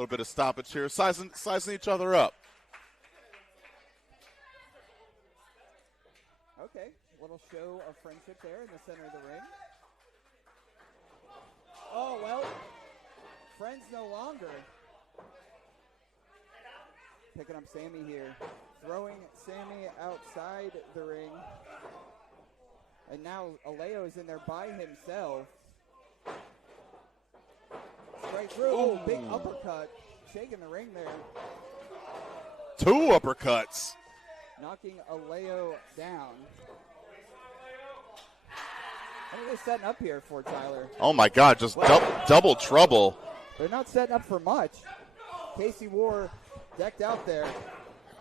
little bit of stoppage here, sizing each other up. Okay, little show of friendship there in the center of the ring. Oh, well, friends no longer. Picking up Sammy here. Throwing Sammy outside the ring. And now Alao is in there by himself. Straight through. Oh, big uppercut. Shaking the ring there. 2 uppercuts. Knocking Alao down. What are they setting up here for, Tyler? Oh, my God, just double trouble. They're not setting up for much. Casey Warr decked out there.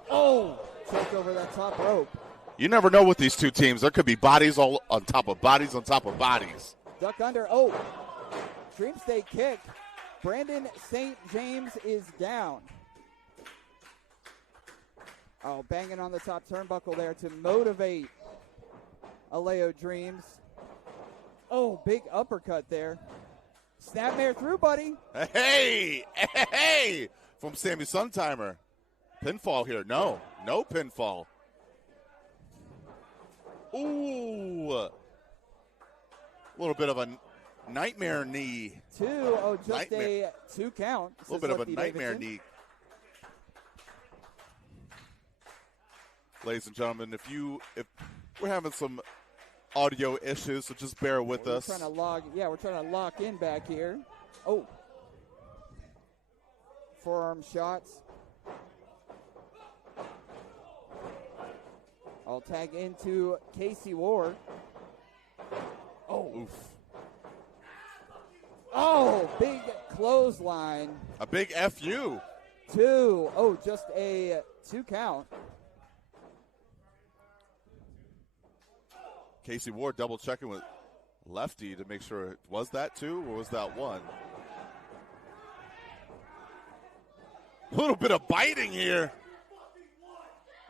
Oh, choked over that top rope. You never know with these two teams. There could be bodies all on top of bodies on top of bodies. Duck under. Oh, Dream State kick. Brandon St. James is down. Oh, banging on the top turnbuckle there to motivate Alao Dreams. Oh, big uppercut there. Snapmare through, buddy. Hey! From Sammy Suntheimer. Pinfall here. No pinfall. Ooh. A little bit of a nightmare knee. 2. Oh, just nightmare. A 2 count. A little bit of a nightmare knee. Ladies and gentlemen, if we're having some audio issues, so just bear with us. We're trying to lock in back here. Oh. Forearm shots. I'll tag into Casey Warr. Oh. Oof. Oh, big clothesline. A big FU. 2. Oh, just a 2 count. Casey Warr double checking with Lefty to make sure, was that 2 or was that 1? A little bit of biting here.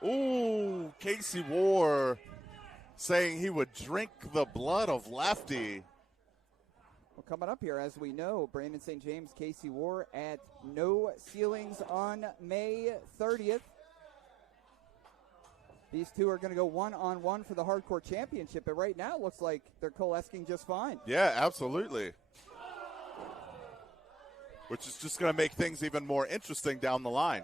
Ooh, Casey Warr saying he would drink the blood of Lefty. Well, coming up here, as we know, Brandon St. James, Casey Warr at No Ceilings on May 30th. These two are going to go one-on-one for the Hardcore Championship, but right now it looks like they're coalescing just fine. Yeah, absolutely. Which is just going to make things even more interesting down the line.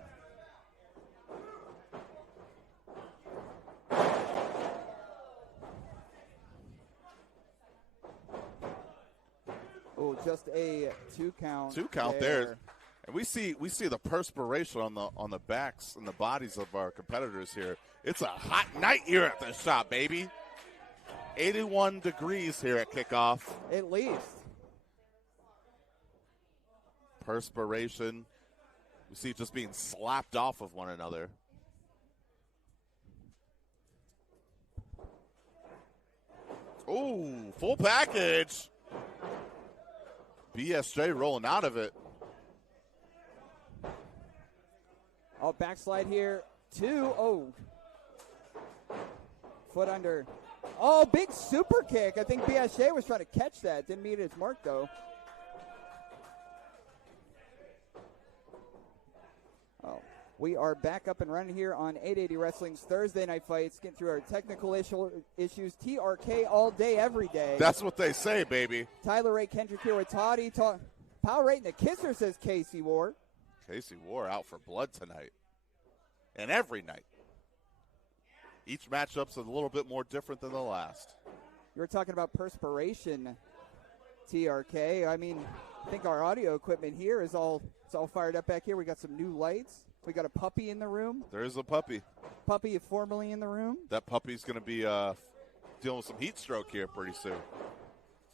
Oh, just a 2 count. 2 count there. And we see the perspiration on the backs and the bodies of our competitors here. It's a hot night here at the shop, baby. 81 degrees here at kickoff. At least. Perspiration. We see it just being slapped off of one another. Ooh, full package. BSJ rolling out of it. Oh, backslide here. 2. Oh. Foot under. Oh, big super kick. I think BSJ was trying to catch that. Didn't meet its mark, though. Oh, we are back up and running here on 880 Wrestling's Thursday Night Fights. Getting through our technical issues. TRK all day, every day. That's what they say, baby. Tyler Ray Kendrick here with Toddy. Power rating the kisser, says Casey Warr. Casey Warr out for blood tonight. And every night. Each matchup's a little bit more different than the last. You were talking about perspiration, TRK. I mean, I think our audio equipment here is all fired up back here. We got some new lights. We got a puppy in the room. There is a puppy. Puppy formerly in the room. That puppy's going to be dealing with some heat stroke here pretty soon.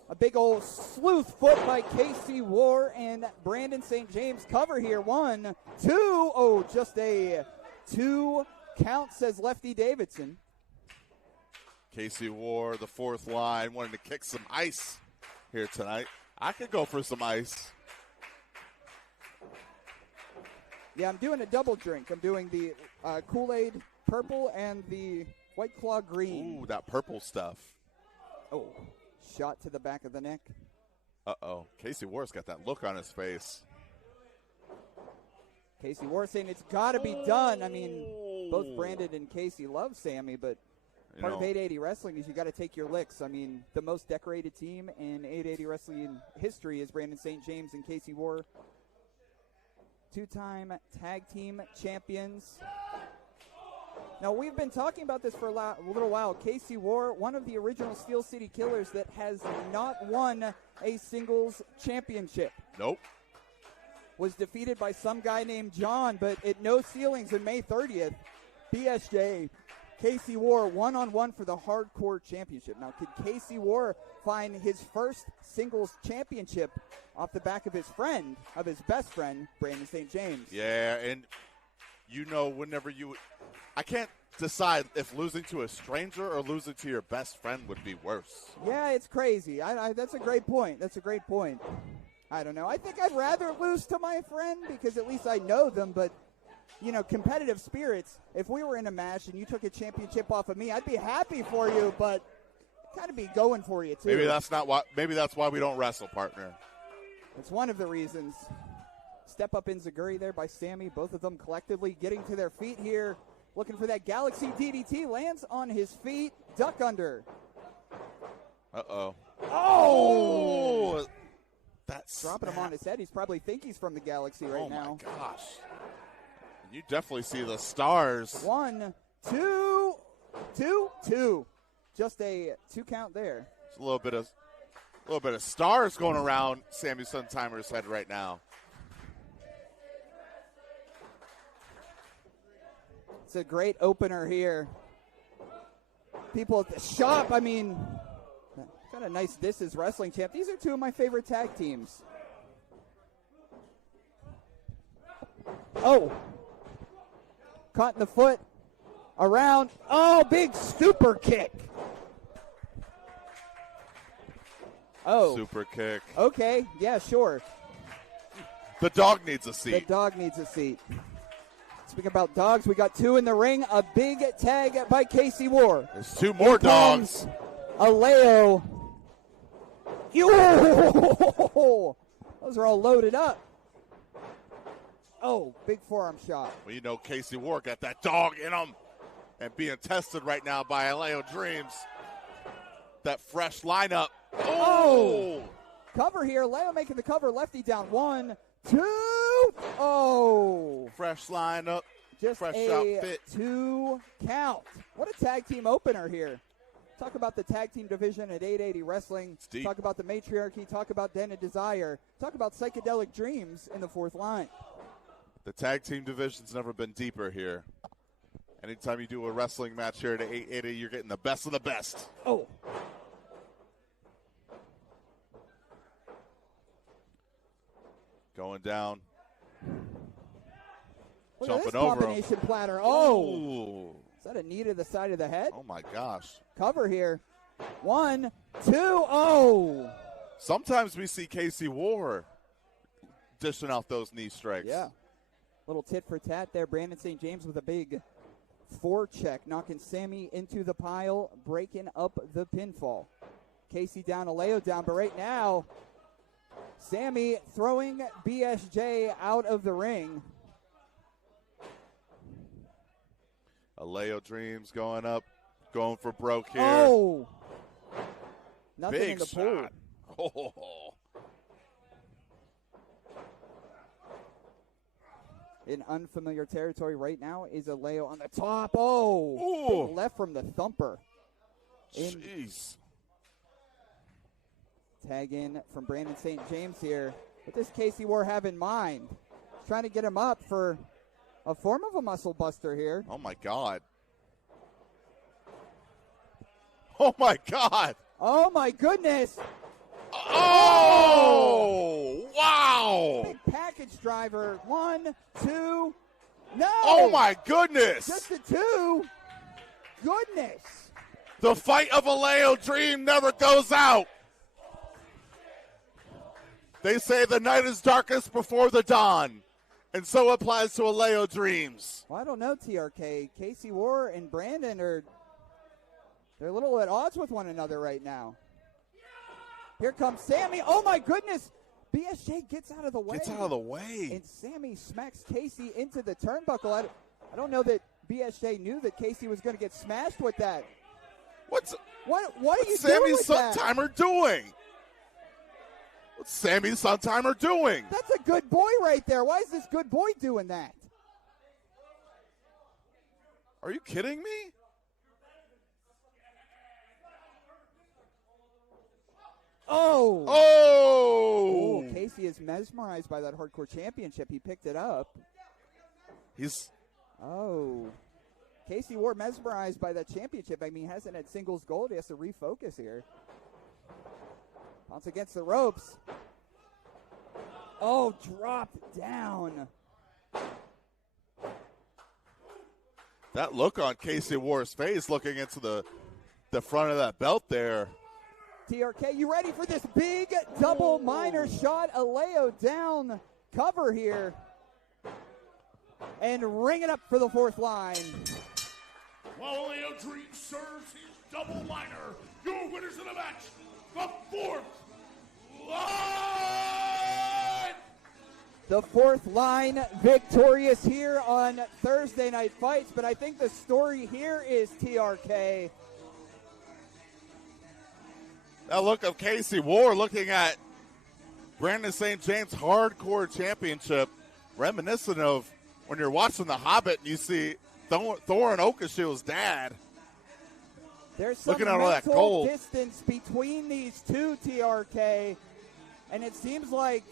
A big old sleuth foot by Casey Warr and Brandon St. James cover here. 1, 2. Oh, just a 2 count, says Lefty Davidson. Casey Warr, the fourth line, wanting to kick some ice here tonight. I could go for some ice. Yeah, I'm doing a double drink. I'm doing the Kool-Aid purple and the White Claw green. Ooh, that purple stuff. Oh, shot to the back of the neck. Uh-oh. Casey Warr's got that look on his face. Casey Warr saying it's got to be done. I mean, both Brandon and Casey love Sammy, but part of 880 Wrestling is you got to take your licks. I mean, the most decorated team in 880 Wrestling history is Brandon St. James and Casey Warr. 2-time tag team champions. Now, we've been talking about this for a little while. Casey Warr, one of the original Steel City Killers that has not won a singles championship. Nope. Was defeated by some guy named John, but at No Ceilings on May 30th, BSJ, Casey Warr one-on-one for the Hardcore Championship. Now, could Casey Warr find his first singles championship off the back of his best friend, Brandon St. James? Yeah, and whenever I can't decide if losing to a stranger or losing to your best friend would be worse. Yeah, it's crazy. That's a great point. I don't know. I think I'd rather lose to my friend because at least I know them, but competitive spirits, if we were in a match and you took a championship off of me, I'd be happy for you, but kind of be going for you too. Maybe that's why we don't wrestle, partner. It's one of the reasons. Step up enziguri there by Sammy, both of them collectively getting to their feet here, looking for that Galaxy DDT, lands on his feet, duck under. Uh-oh. Oh! That's dropping him on his head. He's probably think he's from the Galaxy right now. Oh, my gosh. You definitely see the stars. 1, 2, 2, 2. Just a 2 count there. There's a little bit of stars going around Sammy Suntheimer's head right now. It's a great opener here. People at the shop, I mean, got a nice This Is Wrestling champ. These are 2 of my favorite tag teams. Oh. Caught in the foot. Around. Oh, big super kick. Oh. Super kick. Okay, yeah, sure. The dog needs a seat. The dog needs a seat. Speaking about dogs, we got 2 in the ring. A big tag by Casey Warr. There's 2 more dogs. Alao. Yo! Those are all loaded up. Oh, big forearm shot. Well, Casey Warr got that dog in him and being tested right now by Alao Dreams. That fresh lineup. Oh! Cover here. Alao making the cover. Lefty down. 1, 2. Oh! Fresh lineup. Just fresh a outfit. 2 count. What a tag team opener here. Talk about the tag team division at 880 Wrestling. Talk about the matriarchy. Talk about Den of Desire. Talk about Psychedelic Dreams in the 4th line. The tag team division's never been deeper here. Anytime you do a wrestling match here at 880, you're getting the best of the best. Oh. Going down. Look Jumping at this over combination him. platter. Oh. Ooh. Is that a knee to the side of the head? Oh, my gosh. Cover here. 1, 2, oh. Sometimes we see Casey Warr dishing out those knee strikes. Yeah. Little tit for tat there. Brandon St. James with a big forecheck, knocking Sammy into the pile, breaking up the pinfall. Casey down, Alao down, but right now, Sammy throwing BSJ out of the ring. Alao Dreams going up, going for broke here. Oh! Nothing big in the shot. pool. Oh. In unfamiliar territory right now is Alao on the top. Oh! Ooh. Big left from the thumper. Jeez. Tag in from Brandon St. James here. What does Casey Warr have in mind? He's trying to get him up for a form of a muscle buster here. Oh, my God. Oh, my God. Oh, my goodness. Oh, wow. Big package driver. 1, 2. No. Oh, my goodness. Just a 2. Goodness. The fight of Alao Dream never goes out. They say the night is darkest before the dawn, and so applies to Alao Dreams. Well, I don't know, TRK. Casey Warr and Brandon they're a little at odds with one another right now. Here comes Sammy. Oh, my goodness. BSJ gets out of the way. Gets out of the way. And Sammy smacks Casey into the turnbuckle. I don't know that BSJ knew that Casey was going to get smashed with that. What's Sammy Sammy Suntheimer doing? What's Sammy Suntheimer doing? That's a good boy right there. Why is this good boy doing that? Are you kidding me? Oh, Casey is mesmerized by that hardcore championship. He picked it up. Casey Warr mesmerized by that championship. I mean, he hasn't had singles gold. He has to refocus here. Bounce against the ropes. Oh, dropped down. That look on Casey Warr's face looking into the front of that belt there. TRK, you ready for this big double minor shot? Alao down cover here. And ring it up for the fourth line. While Alao Dream serves his double minor, your winners of the match, the fourth line! The fourth line victorious here on Thursday Night Fights, but I think the story here is TRK. That look of Casey Warr looking at Brandon St. James Hardcore Championship, reminiscent of when you're watching The Hobbit and you see Thorin Oakeshield's dad. There's some looking at all that gold distance between these two, TRK, and it seems like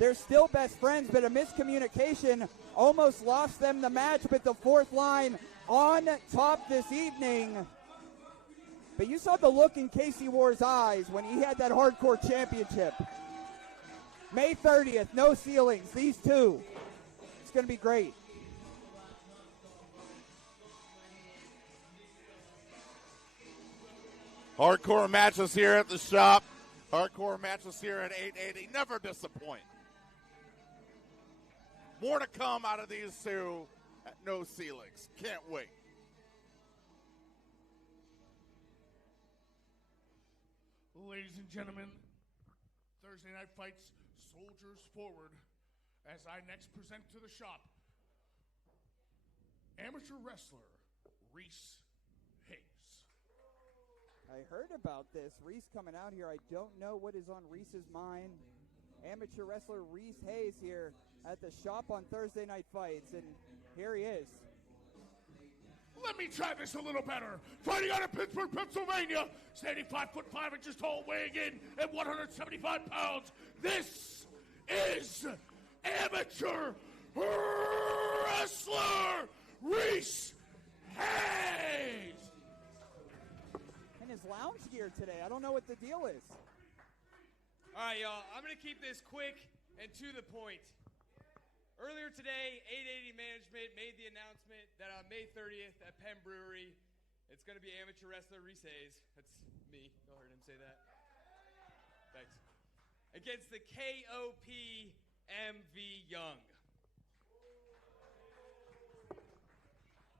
they're still best friends, but a miscommunication almost lost them the match, but the fourth line on top this evening. But you saw the look in Casey Warr's eyes when he had that hardcore championship. May 30th, no ceilings, these two. It's going to be great. Hardcore matches here at the shop. Hardcore matches here at 880. Never disappoint. More to come out of these two at no ceilings. Can't wait. Ladies and gentlemen, Thursday Night Fights, Soldiers Forward, as I next present to the shop, amateur wrestler, Reese Hayes. I heard about this. Reese coming out here. I don't know what is on Reese's mind. Amateur wrestler Reese Hayes here at the shop on Thursday Night Fights, and here he is. Let me try this a little better. Fighting out of Pittsburgh, Pennsylvania, standing 5'5" tall, weighing in at 175 pounds. This is amateur wrestler Reese Hayes. In his lounge gear today. I don't know what the deal is. All right, y'all. I'm going to keep this quick and to the point. Earlier today, 880 Management made the announcement that on May 30th at Penn Brewery, it's going to be amateur wrestler Reese Hayes. That's me. Y'all heard him say that? Thanks. Against the KOP MV Young.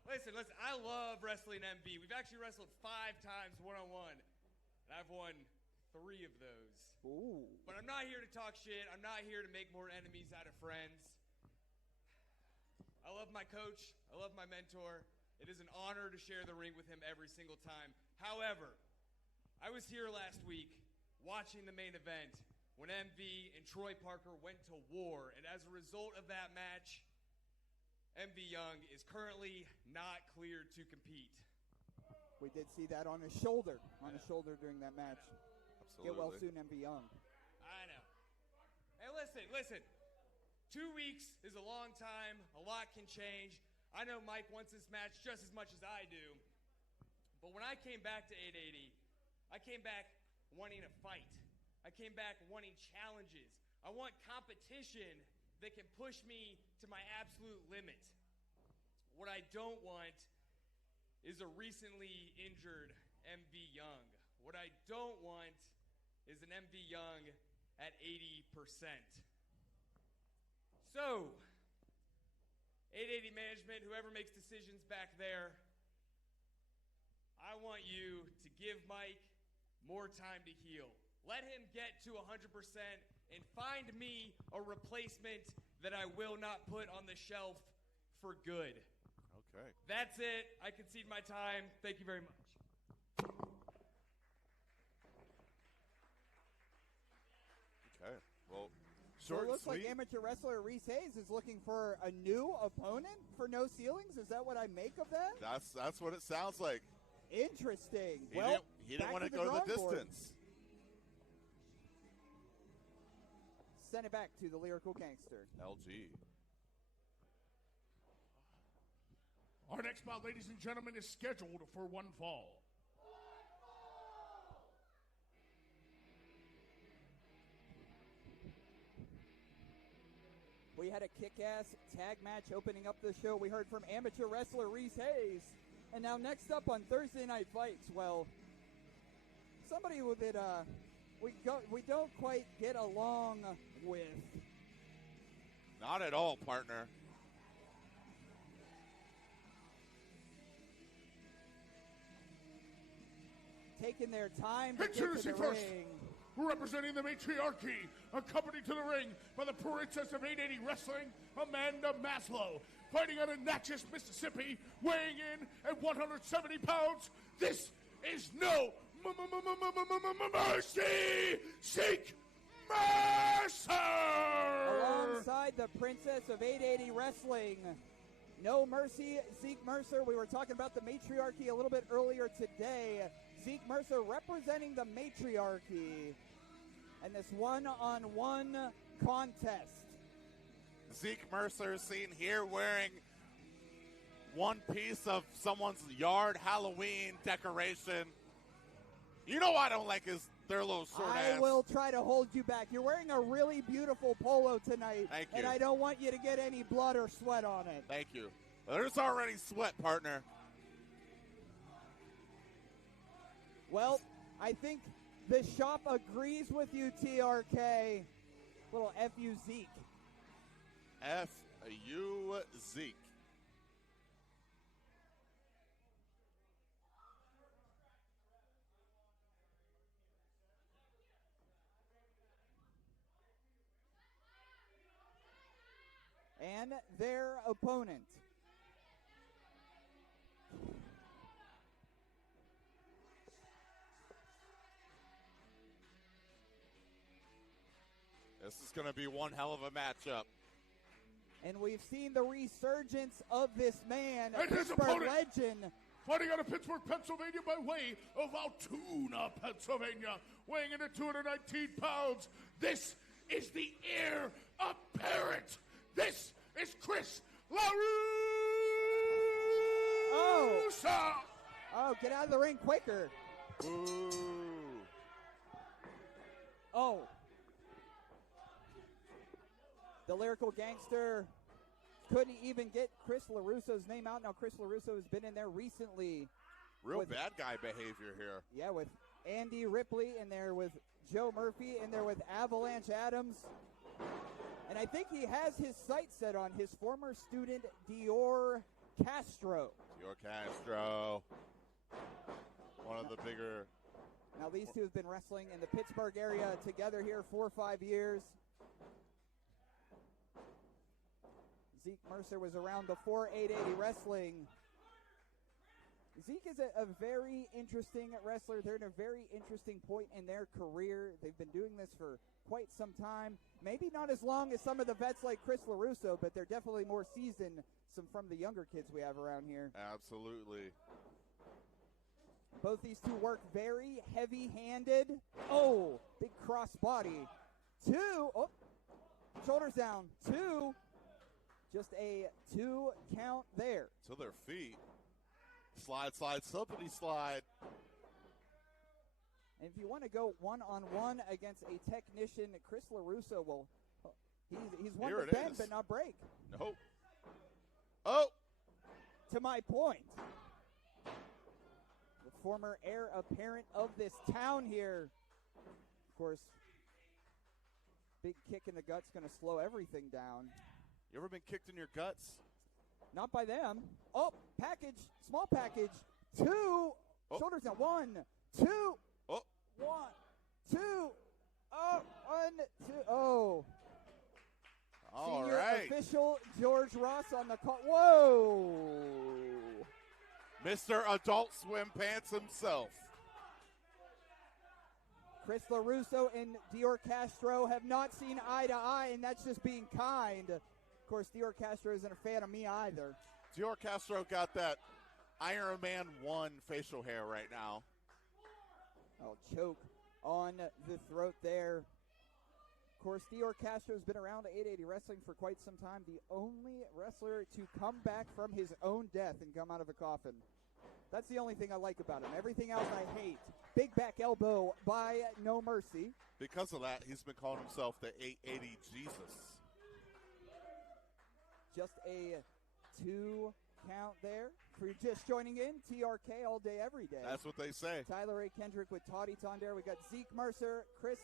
Listen, I love wrestling MV. We've actually wrestled 5 times one-on-one, and I've won 3 of those. Ooh. But I'm not here to talk shit. I'm not here to make more enemies out of friends. I love my coach. I love my mentor. It is an honor to share the ring with him every single time. However, I was here last week watching the main event when MV and Troy Parker went to war, and as a result of that match, MV Young is currently not cleared to compete. We did see that on his shoulder, during that match. Absolutely. Get well soon, MV Young. I know. Hey, listen. 2 weeks is a long time. A lot can change. I know Mike wants this match just as much as I do. But when I came back to 880, I came back wanting a fight. I came back wanting challenges. I want competition that can push me to my absolute limit. What I don't want is a recently injured MV Young. What I don't want is an MV Young at 80%. So, 880 Management, whoever makes decisions back there, I want you to give Mike more time to heal. Let him get to 100% and find me a replacement that I will not put on the shelf for good. Okay. That's it. I concede my time. Thank you very much. Okay. Well, So short it looks and like sweet. amateur wrestler Reese Hayes is looking for a new opponent for no ceilings. Is that what I make of that? That's what it sounds like. Interesting. He Well, didn't back want to the go to the drawing board. distance. Send it back to the Lyrical Gangster. LG. Our next bout, ladies and gentlemen, is scheduled for one fall. We had a kick-ass tag match opening up the show. We heard from amateur wrestler Reese Hayes. And now next up on Thursday Night Fights, well, somebody that we don't quite get along with. Not at all, partner. Taking their time to get to Introducing the first, ring. representing the matriarchy, accompanied to the ring by the princess of 880 wrestling, Amanda Maslow. Fighting out of Natchez, Mississippi, weighing in at 170 pounds. This is no mercy, Zeke Mercer! Alongside the princess of 880 wrestling, No Mercy, Zeke Mercer. We were talking about the matriarchy a little bit earlier today. Zeke Mercer representing the matriarchy in this one-on-one contest. Zeke Mercer seen here wearing one piece of someone's yard Halloween decoration. You know I don't like their little short ass. I will try to hold you back. You're wearing a really beautiful polo tonight. Thank you. And I don't want you to get any blood or sweat on it. Thank you. There's already sweat, partner. Well, I think the shop agrees with you, TRK. Little F-U Zeke. F-U Zeke. And their opponent. This is going to be one hell of a matchup. And we've seen the resurgence of this man, And his Pittsburgh opponent. legend. Fighting out of Pittsburgh, Pennsylvania by way of Altoona, Pennsylvania, weighing in at 219 pounds. This is the heir apparent. This is Chris LeRusso. Oh, get out of the ring quicker. Ooh. Oh. The Lyrical Gangster couldn't even get Chris LeRusso's name out. Now Chris LeRusso has been in there recently. Real bad guy behavior here. Yeah, with Andy Ripley in there, with Joe Murphy in there, with Avalanche Adams. And I think he has his sights set on his former student, Dior Castro. Dior Castro. One of the bigger. Now these two have been wrestling in the Pittsburgh area together here 4 or 5 years. Zeke Mercer was around before 880 wrestling. Zeke is a very interesting wrestler. They're in a very interesting point in their career. They've been doing this for quite some time. Maybe not as long as some of the vets like Chris LeRusso, but they're definitely more seasoned from the younger kids we have around here. Absolutely. Both these two work very heavy-handed. Oh, big cross body. 2. Oh, shoulders down. 2. Just a 2 count there. To their feet. Slide, slide, slippity slide. And if you want to go one-on-one against a technician, Chris LeRusso will. He's one Here to it bend is. but not break. Nope. Oh! To my point. The former heir apparent of this town here. Of course, big kick in the gut's going to slow everything down. You ever been kicked in your guts? Not by them. Oh, package, small package. 2. Oh. Shoulders down. 1, 2. Oh! 1, 2. Oh, 1, 2, oh. All Senior right. official George Ross on the call. Whoa. Mr. Adult Swim Pants himself. Chris LeRusso and Dior Castro have not seen eye to eye, and that's just being kind. Of course, Dior Castro isn't a fan of me either. Dior Castro got that Iron Man 1 facial hair right now. Oh, choke on the throat there. Of course, Dior Castro has been around 880 Wrestling for quite some time. The only wrestler to come back from his own death and come out of a coffin. That's the only thing I like about him. Everything else I hate. Big back elbow by No Mercy. Because of that, he's been calling himself the 880 Jesus. Just a 2 count there. For you just joining in, TRK all day, every day. That's what they say. Tyler A. Kendrick with Toddy Tondare. We got Zeke Mercer, Chris,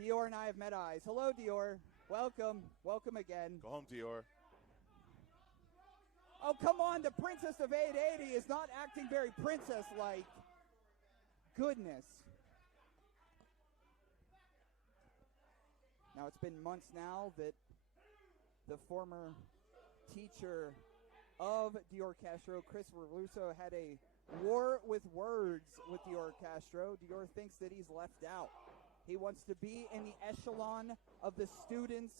Dior and I have met eyes. Hello, Dior. Welcome. Welcome again. Go home, Dior. Oh, come on. The Princess of 880 is not acting very princess-like. Goodness. Now, it's been months now that the former teacher of Dior Castro, Chris LeRusso, had a war with words with Dior Castro. Dior thinks that he's left out. He wants to be in the echelon of the students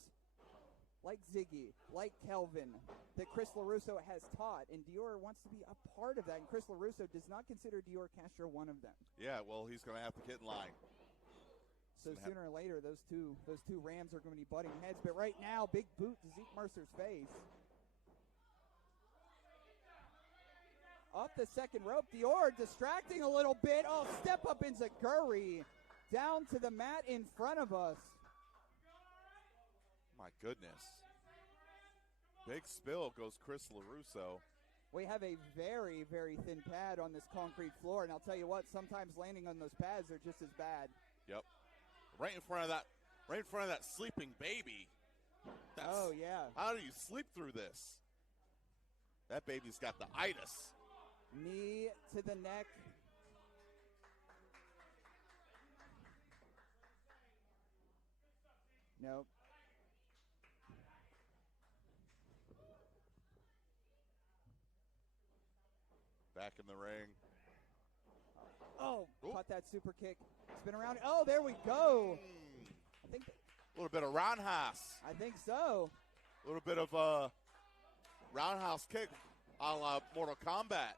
like Ziggy, like Kelvin, that Chris LeRusso has taught, and Dior wants to be a part of that, and Chris LeRusso does not consider Dior Castro one of them. Yeah, well, he's going to have to get in line. So sooner or later, those two Rams are going to be butting heads, but right now, big boot to Zeke Mercer's face. Up the second rope, Dior distracting a little bit. Oh, step up in Zaguri. Down to the mat in front of us. My goodness. Big spill goes Chris LeRusso. We have a very, very thin pad on this concrete floor, and I'll tell you what, sometimes landing on those pads are just as bad. Yep. Right in front of that sleeping baby. Oh, yeah. How do you sleep through this? That baby's got the itis. Knee to the neck. Nope. Back in the ring. Oh, caught that super kick. Spin around. Oh, there we go. I think a little bit of roundhouse. I think so. A little bit of a roundhouse kick a la Mortal Kombat.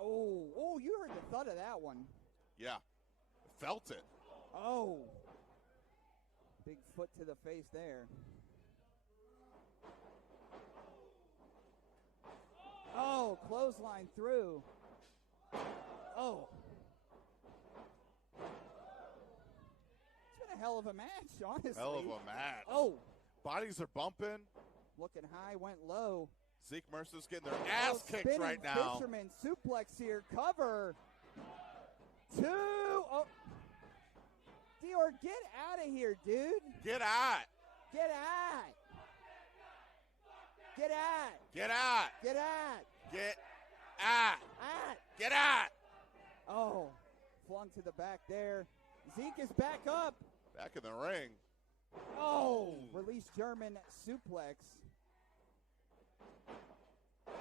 Oh, you heard the thud of that one. Yeah, felt it. Oh, big foot to the face there. Oh, clothesline through. Oh. It's been a hell of a match, honestly. Hell of a match. Oh. Bodies are bumping. Looking high, went low. Zeke Mercer's getting their ass kicked right now. Fisherman suplex here. Cover. 2. Oh. Dior, get out of here, dude. Get out. Get out. Get out. Get out. Get out. Get out. Out. Get out. Oh, flung to the back there. Zeke is back up. Back in the ring. Oh, release German suplex.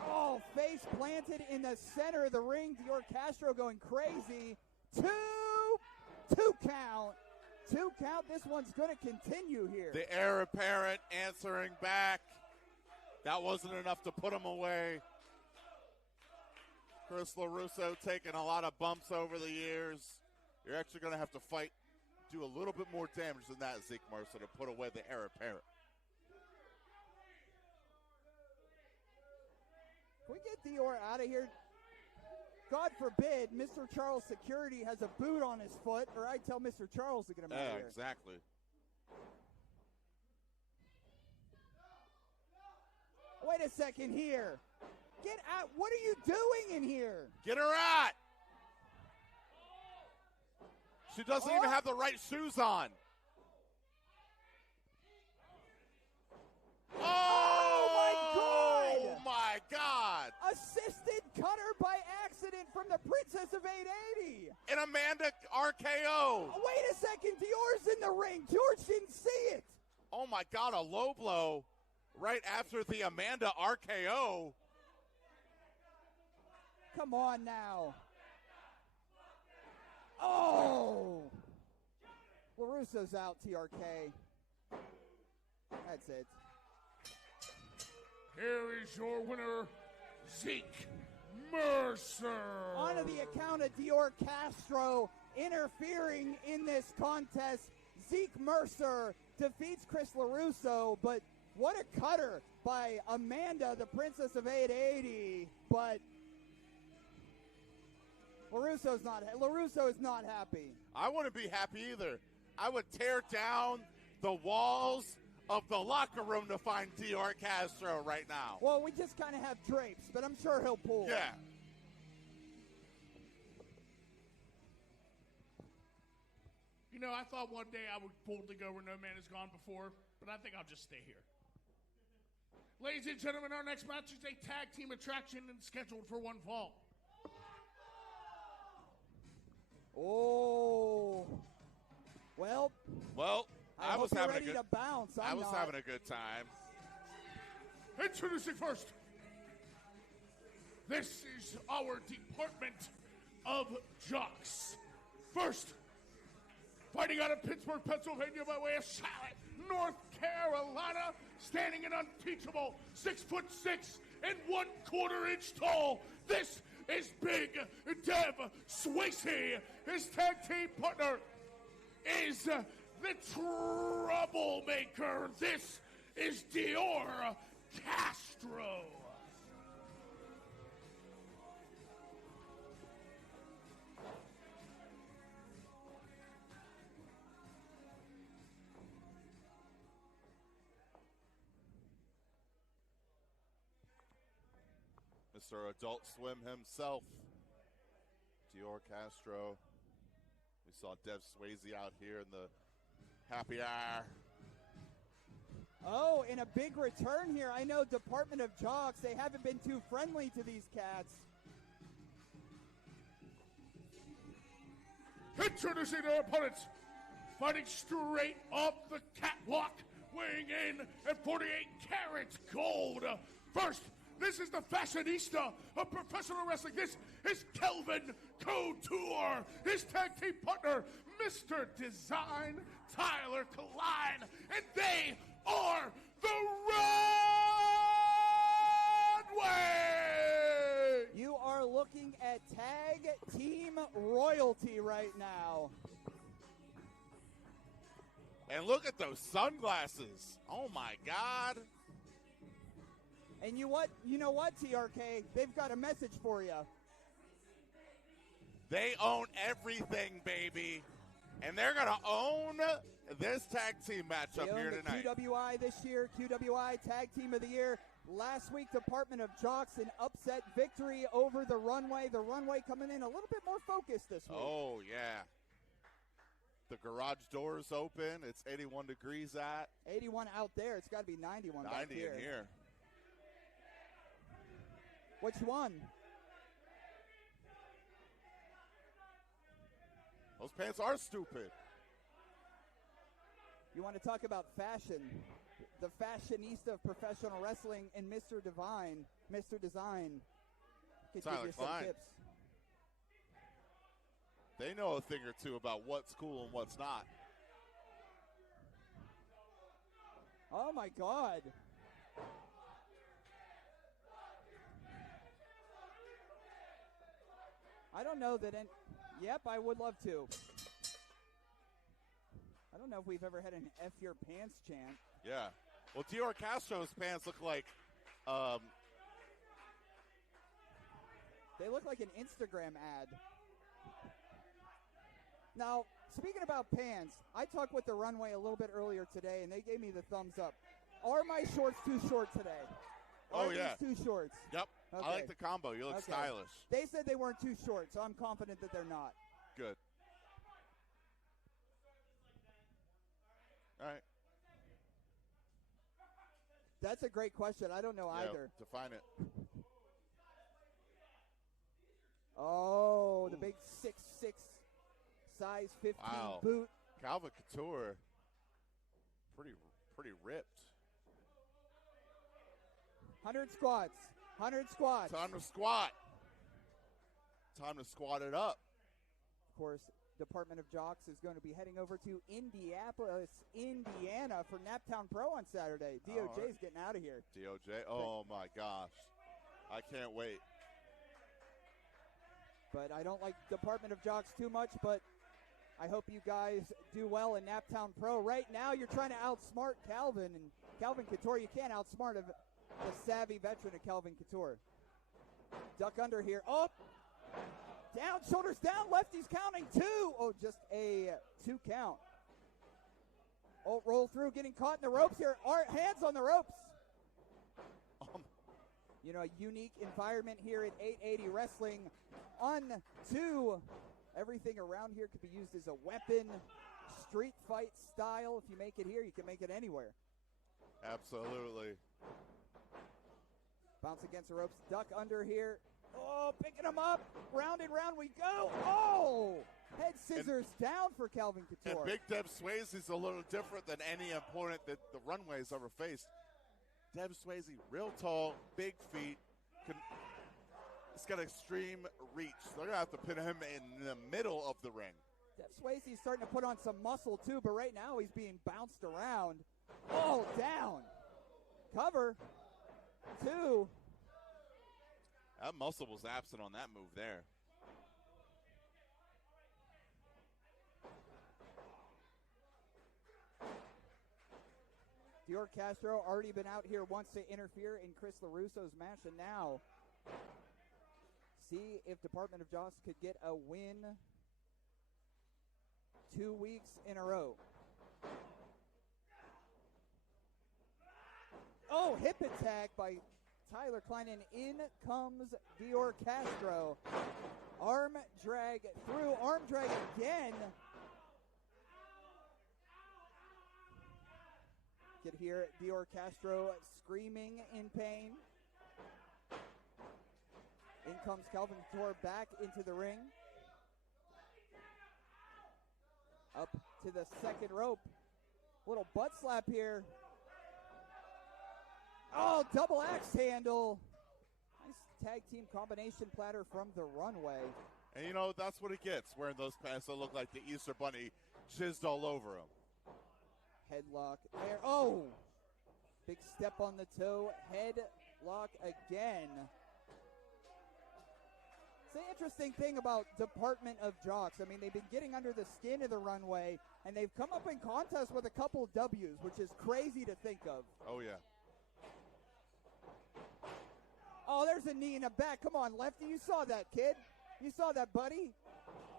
Oh, face planted in the center of the ring. Dior Castro going crazy. 2 count. 2 count. This one's going to continue here. The heir apparent answering back. That wasn't enough to put him away. Chris LeRusso taking a lot of bumps over the years. You're actually going to have to fight, do a little bit more damage than that, Zeke Mercer, to put away the heir apparent. Can we get Dior out of here? God forbid Mr. Charles Security has a boot on his foot, or I tell Mr. Charles to get him out of here. Yeah, exactly. Wait a second here. Get out. What are you doing in here? Get her out. She doesn't even have the right shoes on. Oh, my God. twisted cutter by accident from the Princess of 880. And Amanda RKO. Wait a second, Dior's in the ring. George didn't see it. Oh my God, a low blow right after the Amanda RKO. Come on now. Oh! LeRusso's out, TRK. That's it. Here is your winner, Zeke Mercer. On to the account of Dior Castro interfering in this contest. Zeke Mercer defeats Chris LeRusso, but what a cutter by Amanda, the Princess of 880. But LeRusso is not happy. I wouldn't be happy either. I would tear down the walls of the locker room to find Dior Castro right now. Well, we just kind of have drapes, but I'm sure he'll pull. Yeah. You know, I thought one day I would boldly go where no man has gone before, but I think I'll just stay here. Ladies and gentlemen, our next match is a tag team attraction and scheduled for one fall. Oh. Well, I was having ready to bounce. I was having a good time. Introducing first. This is our department of Jocks. First, fighting out of Pittsburgh, Pennsylvania by way of Charlotte, North Carolina, standing an unteachable 6'6" and 1/4 inch tall. This is Big Dev Swayze. His tag team partner is the Troublemaker. This is Dior Castro. Mr. Adult Swim himself, Dior Castro. We saw Dev Swayze out here in the happy hour. Oh, and a big return here. I know Department of Jocks, they haven't been too friendly to these cats. Introducing their opponents, fighting straight off the catwalk, weighing in at 48 carats gold. First, this is the fashionista of professional wrestling. This is Kelvin Couture. His tag team partner, Mr. Design, Tyler Klein. And they are the Runway! You are looking at tag team royalty right now. And look at those sunglasses. Oh, my God. And you know what, TRK? They've got a message for you. They own everything, baby. And they're going to own this tag team matchup here tonight. QWI this year, QWI Tag Team of the Year. Last week, Department of Jocks, an upset victory over the Runway. The Runway coming in a little bit more focused this week. Oh, yeah. The garage door's open. It's 81 degrees out. 81 out there. It's got to be 91 back 90 here. in here. Which one? Those pants are stupid. You want to talk about fashion? The fashionista of professional wrestling and Mr. Design. Could Tyler give you some Klein. tips. They know a thing or two about what's cool and what's not. Oh, my God. I don't know that. Yep, I would love to. I don't know if we've ever had an F your pants chant. Yeah. Well, Dior Castro's pants look like. They look like an Instagram ad. Now, speaking about pants, I talked with the Runway a little bit earlier today, and they gave me the thumbs up. Are my shorts too short today? Oh, Are yeah. these too short? Yep. Okay. I like the combo. You look Okay. stylish. They said they weren't too short, so I'm confident that they're not. Good. All right. That's a great question. I don't know Yeah, either. define it. Oh, the big 6'6", size 15 Wow. boot. Calvin Couture, pretty ripped. 100 squats. 100 squats. Time to squat. Time to squat it up. Of course, Department of Jocks is going to be heading over to Indianapolis, Indiana for Naptown Pro on Saturday. DOJ's getting out of here. DOJ, oh my gosh. I can't wait. But I don't like Department of Jocks too much, but I hope you guys do well in Naptown Pro. Right now, you're trying to outsmart Calvin, and Calvin Couture, you can't outsmart the savvy veteran of Calvin Couture. Duck under here. Oh! Down, shoulders down, lefty's counting 2. Oh, just a 2 count. Oh, roll through, getting caught in the ropes here. Hands on the ropes. You know, a unique environment here at 880 Wrestling. On 2. Everything around here could be used as a weapon. Street fight style. If you make it here, you can make it anywhere. Absolutely. Bounce against the ropes. Duck under here. Oh, picking him up. Round and round we go. Oh! Head scissors down for Calvin Couture. And Big Deb Swayze is a little different than any opponent that the Runway's ever faced. Deb Swayze, real tall, big feet. He's got extreme reach. They're going to have to pin him in the middle of the ring. Deb Swayze's starting to put on some muscle, too, but right now he's being bounced around. Oh, down. Cover. 2. That muscle was absent on that move there. Dior Castro already been out here once to interfere in Chris LeRusso's match, and now see if Department of Jocks could get a win 2 weeks in a row. Oh, hip attack by Tyler Klein, and in comes Dior Castro. Arm drag through, arm drag again. Could hear Dior Castro screaming in pain. In comes Calvin Couture back into the ring. Up to the second rope. Little butt slap here. Oh, double axe handle. Nice tag team combination platter from the Runway. And, you know, that's what it gets, wearing those pants that look like the Easter Bunny jizzed all over him. Headlock there. Oh! Big step on the toe. Headlock again. It's an interesting thing about Department of Jocks. I mean, they've been getting under the skin of the Runway, and they've come up in contests with a couple W's, which is crazy to think of. Oh, yeah. Oh, there's a knee in the back. Come on, Lefty. You saw that, kid. You saw that, buddy.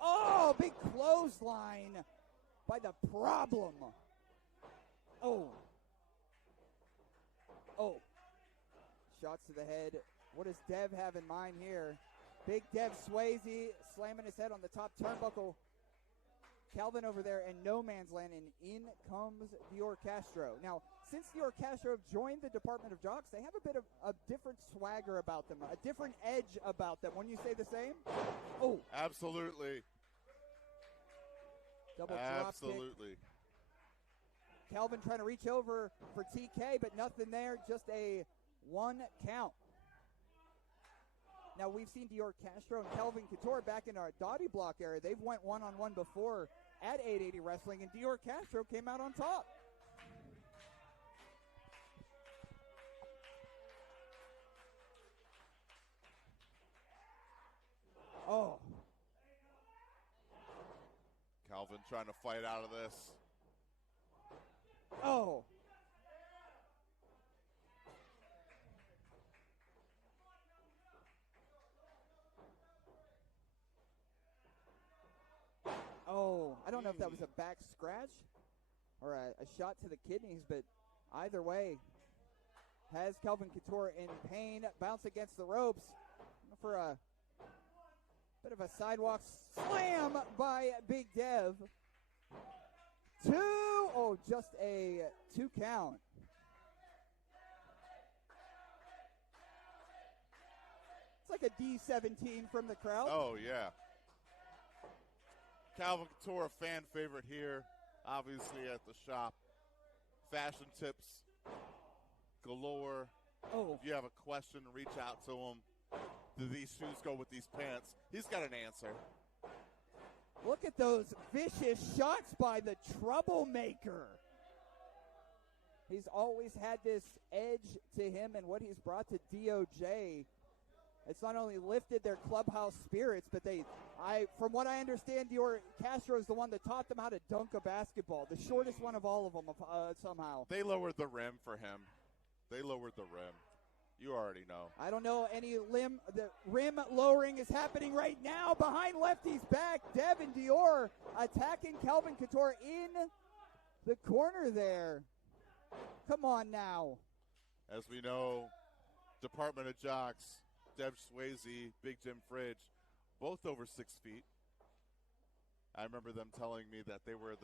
Oh, big clothesline by the Problem. Oh. Oh. Shots to the head. What does Dev have in mind here? Big Dev Swayze slamming his head on the top turnbuckle. Calvin over there in no man's land, and in comes Dior Castro. Now, since Dior Castro joined the Department of Jocks, they have a bit of a different swagger about them, a different edge about them. Wouldn't you say the same? Oh. Absolutely. Double drop Absolutely. kick. Calvin trying to reach over for TK, but nothing there. Just a 1 count. Now, we've seen Dior Castro and Calvin Couture back in our Dottie Block era. They've went one-on-one before at 880 Wrestling, and Dior Castro came out on top. Oh. Calvin trying to fight out of this. Oh. Oh, I don't know if that was a back scratch or a shot to the kidneys, but either way, has Calvin Couture in pain. Bounce against the ropes for a bit of a sidewalk slam by Big Dev. 2. Oh, just a 2 count. It's like a D17 from the crowd. Oh, yeah. Calvin Couture, fan favorite here, obviously at the shop. Fashion tips galore. Oh. If you have a question, reach out to him. Do these shoes go with these pants? He's got an answer. Look at those vicious shots by the troublemaker. He's always had this edge to him, and what he's brought to DOJ, it's not only lifted their clubhouse spirits, but from what I understand, Dior Castro is the one that taught them how to dunk a basketball, the shortest one of all of them somehow. They lowered the rim for him. They lowered the rim. You already know. I don't know the rim lowering is happening right now behind Lefty's back. Devin Dior attacking Calvin Couture in the corner there. Come on now. As we know, Department of Jocks, Dev Swayze, Big Jim Fridge, both over 6 feet. I remember them telling me that they were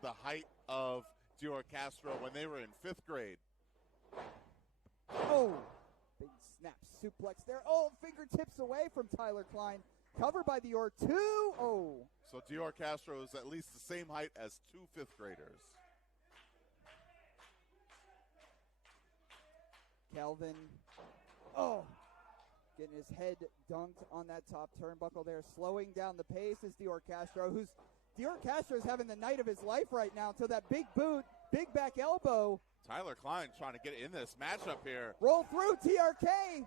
the height of Dior Castro when they were in 5th grade. Oh, big snap suplex there. Oh, fingertips away from Tyler Klein. Covered by Dior, 2. Oh. So Dior Castro is at least the same height as 2 5th graders. Calvin, getting his head dunked on that top turnbuckle there. Slowing down the pace is Dior Castro, Dior Castro is having the night of his life right now until that big boot, big back elbow. Tyler Klein trying to get in this matchup here. Roll through TRK.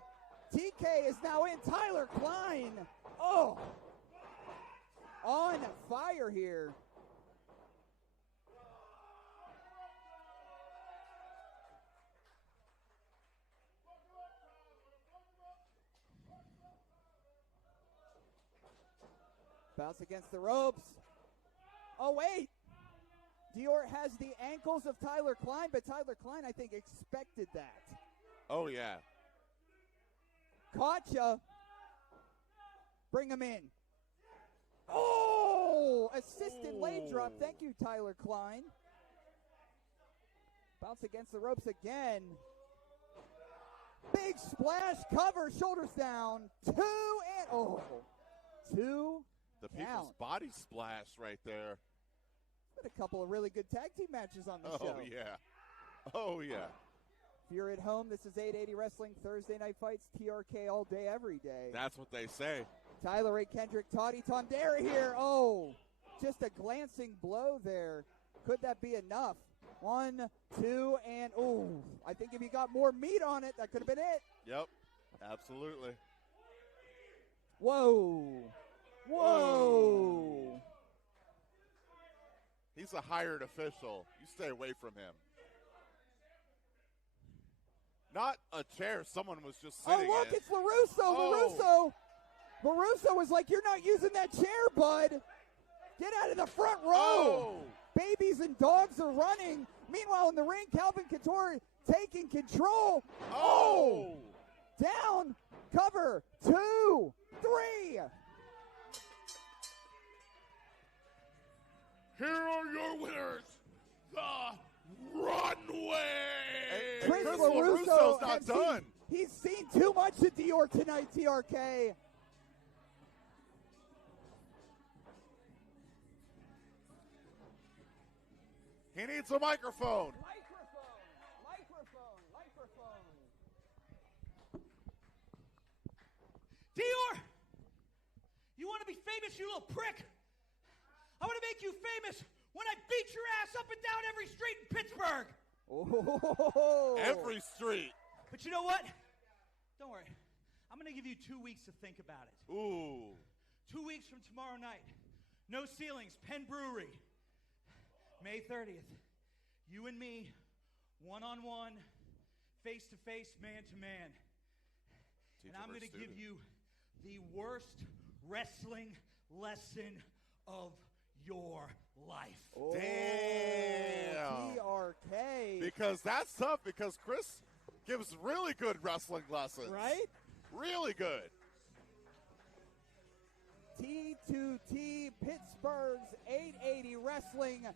TK is now in. Tyler Klein. Oh, on fire here. Bounce against the ropes. Oh, wait. Dior has the ankles of Tyler Klein, but Tyler Klein, I think, expected that. Oh, yeah. Caught ya. Bring him in. Oh! Assisted leg drop. Thank you, Tyler Klein. Bounce against the ropes again. Big splash cover. Shoulders down. 2 and... Oh. 2. The people's body splash right there. Been a couple of really good tag team matches on the show. Oh, yeah. Oh, yeah. If you're at home, this is 880 Wrestling Thursday Night Fights, TRK all day, every day. That's what they say. Tyler Ray Kendrick, Toddy Tondera here. Oh, just a glancing blow there. Could that be enough? 1, 2, and oh, I think if you got more meat on it, that could have been it. Yep, absolutely. Whoa. Whoa. He's a hired official. You stay away from him. Not a chair. Someone was just sitting Oh, look, in. it's LeRusso. Oh. LeRusso was like, you're not using that chair, bud. Get out of the front row. Oh. Babies and dogs are running. Meanwhile, in the ring, Calvin Couture taking control. Oh. Down. Cover. 2, 3. Here are your winners, the Runway. Chris LeRusso's not done. He's seen too much of Dior tonight, TRK. He needs a microphone. Microphone. Dior, you want to be famous, you little prick? I want to make you famous when I beat your ass up and down every street in Pittsburgh. Oh. Every street. But you know what? Don't worry. I'm going to give you 2 weeks to think about it. Ooh. 2 weeks from tomorrow night. No ceilings, Penn Brewery. May 30th. You and me, one-on-one, face-to-face, man-to-man. And I'm going to give you the worst wrestling lesson of your life. Oh, damn. TRK. Because that's tough, because Chris gives really good wrestling lessons. Right? Really good. T2T Pittsburgh's 880 Wrestling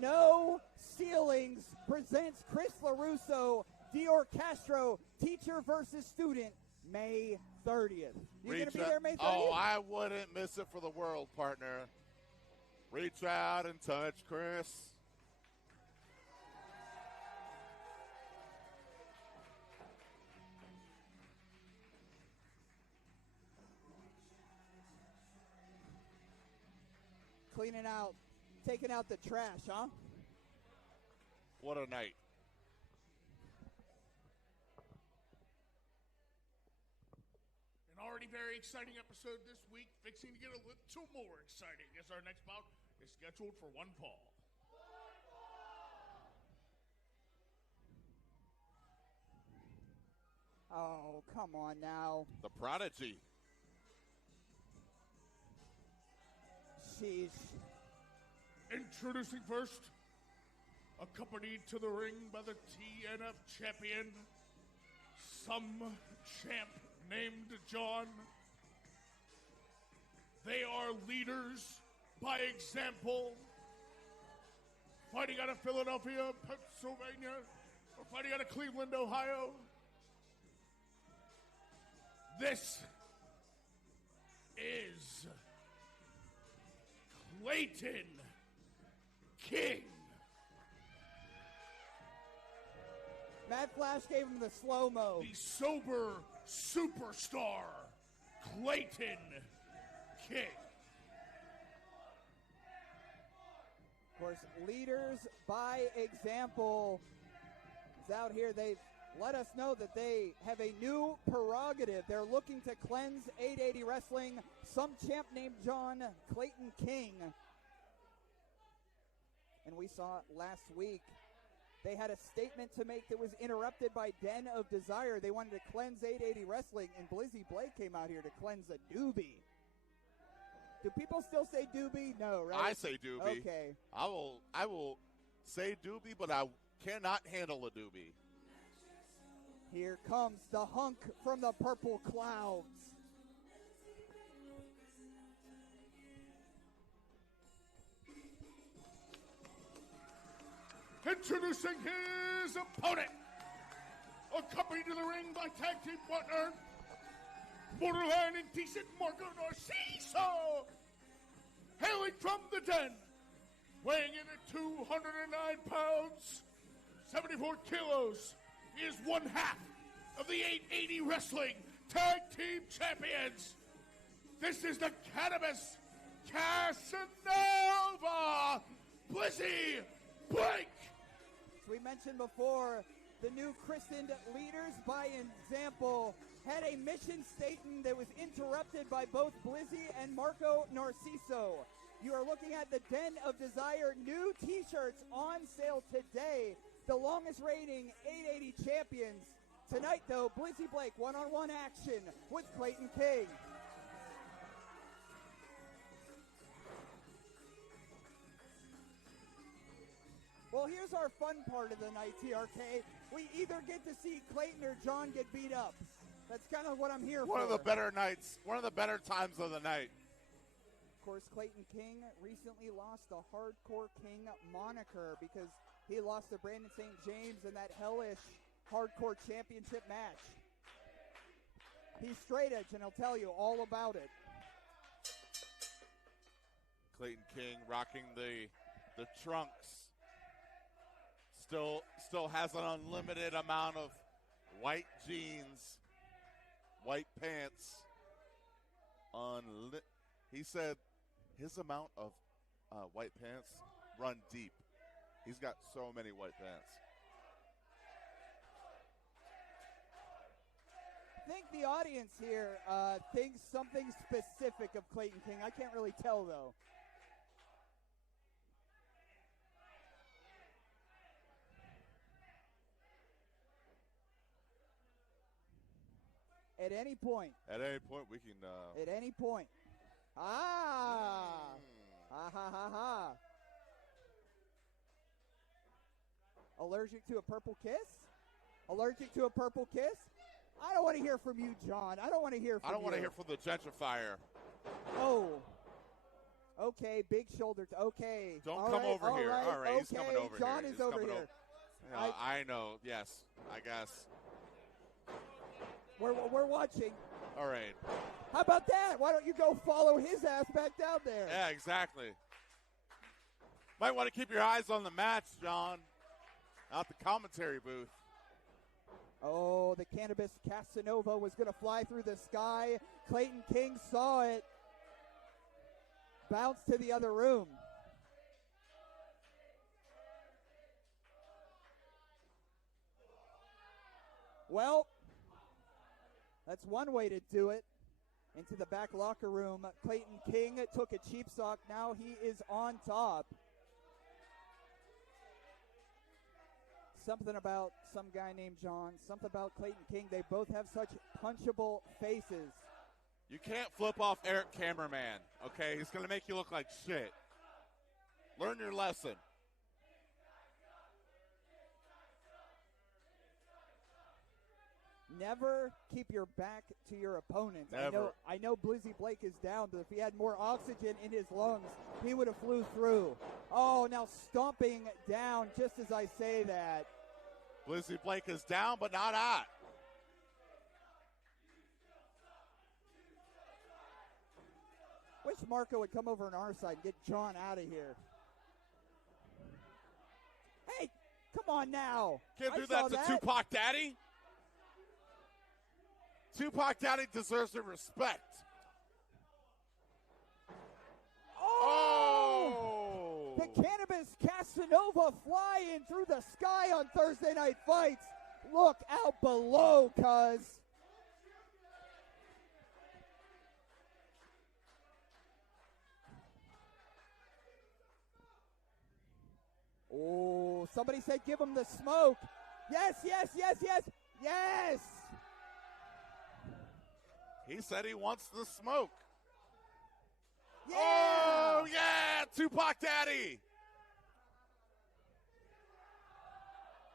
No Ceilings presents Chris LeRusso, Dior Castro, teacher versus student, May 30th. You going to be out- there May 30th? Oh, I wouldn't miss it for the world, partner. Reach out and touch Chris. Cleaning out, taking out the trash, huh? What a night. An already very exciting episode this week, fixing to get a little more exciting as our next bout is scheduled for one fall. Oh, come on now. The Prodigy. Sheesh. Introducing first, accompanied to the ring by the TNF champion, some champ named John. They are leaders by example, fighting out of Philadelphia, Pennsylvania, or fighting out of Cleveland, Ohio. This is Clayton King. Matt Flash gave him the slow-mo. The sober superstar, Clayton King. Of course, leaders by example is out here. They let us know that they have a new prerogative. They're looking to cleanse 880 Wrestling. Some champ named John, Clayton King. And we saw it last week. They had a statement to make that was interrupted by Den of Desire. They wanted to cleanse 880 Wrestling, and Blizzy Blake came out here to cleanse a doobie. Do people still say doobie? No, right? I say doobie. Okay. I will say doobie, but I cannot handle a doobie. Here comes the hunk from the purple clouds. Introducing his opponent, accompanied to the ring by tag team partner, borderline indecent Marco Narciso, hailing from the Den, weighing in at 209 pounds, 74 kilos. He is one half of the 880 Wrestling Tag Team Champions. This is the Cannabis Casanova, Blizzy Blake. As we mentioned before, the new christened leaders by example had a mission statement that was interrupted by both Blizzy and Marco Narciso. You are looking at the Den of Desire new t-shirts on sale today. The longest reigning 880 champions. Tonight, though, Blizzy Blake one-on-one action with Clayton King. Well, here's our fun part of the night, TRK. We either get to see Clayton or John get beat up. That's kind of what I'm here for. One of the better nights, one of the better times of the night. Of course, Clayton King recently lost the Hardcore King moniker because he lost to Brandon St. James in that hellish Hardcore Championship match. He's straight edge, and he'll tell you all about it. Clayton King rocking the trunks. Still has an unlimited amount of white jeans, white pants. He said his amount of white pants run deep. He's got so many white pants. I think the audience here thinks something specific of Clayton King. I can't really tell, though. At any point. At any point, we can. At any point. Ah! Ha ha ha ha. Allergic to a purple kiss? Allergic to a purple kiss? I don't want to hear from you, John. I don't want to hear from you. I don't want to hear from the gentrifier. Oh. Okay, big shoulders. Okay. Don't all come right, over here. Right, All right, okay. he's coming over John here. is He's over coming here. I know. Yes, I guess. We're watching. All right. How about that? Why don't you go follow his ass back down there? Yeah, exactly. Might want to keep your eyes on the match, John. Not the commentary booth. Oh, the Cannabis Casanova was going to fly through the sky. Clayton King saw it. Bounced to the other room. Well, that's one way to do it. Into the back locker room. Clayton King took a cheap sock. Now he is on top. Something about some guy named John. Something about Clayton King. They both have such punchable faces. You can't flip off Eric Cameraman, okay? He's going to make you look like shit. Learn your lesson. Never keep your back to your opponent. Never. I know Blizzy Blake is down, but if he had more oxygen in his lungs, he would have flew through. Oh, now stomping down just as I say that. Blizzy Blake is down, but not out. Wish Marco would come over on our side and get John out of here. Hey, come on now. Can't do that to Tupac Daddy. Tupac Daddy deserves the respect. Oh! The Cannabis Casanova flying through the sky on Thursday Night Fights. Look out below, cuz. Oh, somebody said give him the smoke. Yes, yes, yes, yes, yes. He said he wants the smoke. Yeah. Oh, yeah, Tupac Daddy.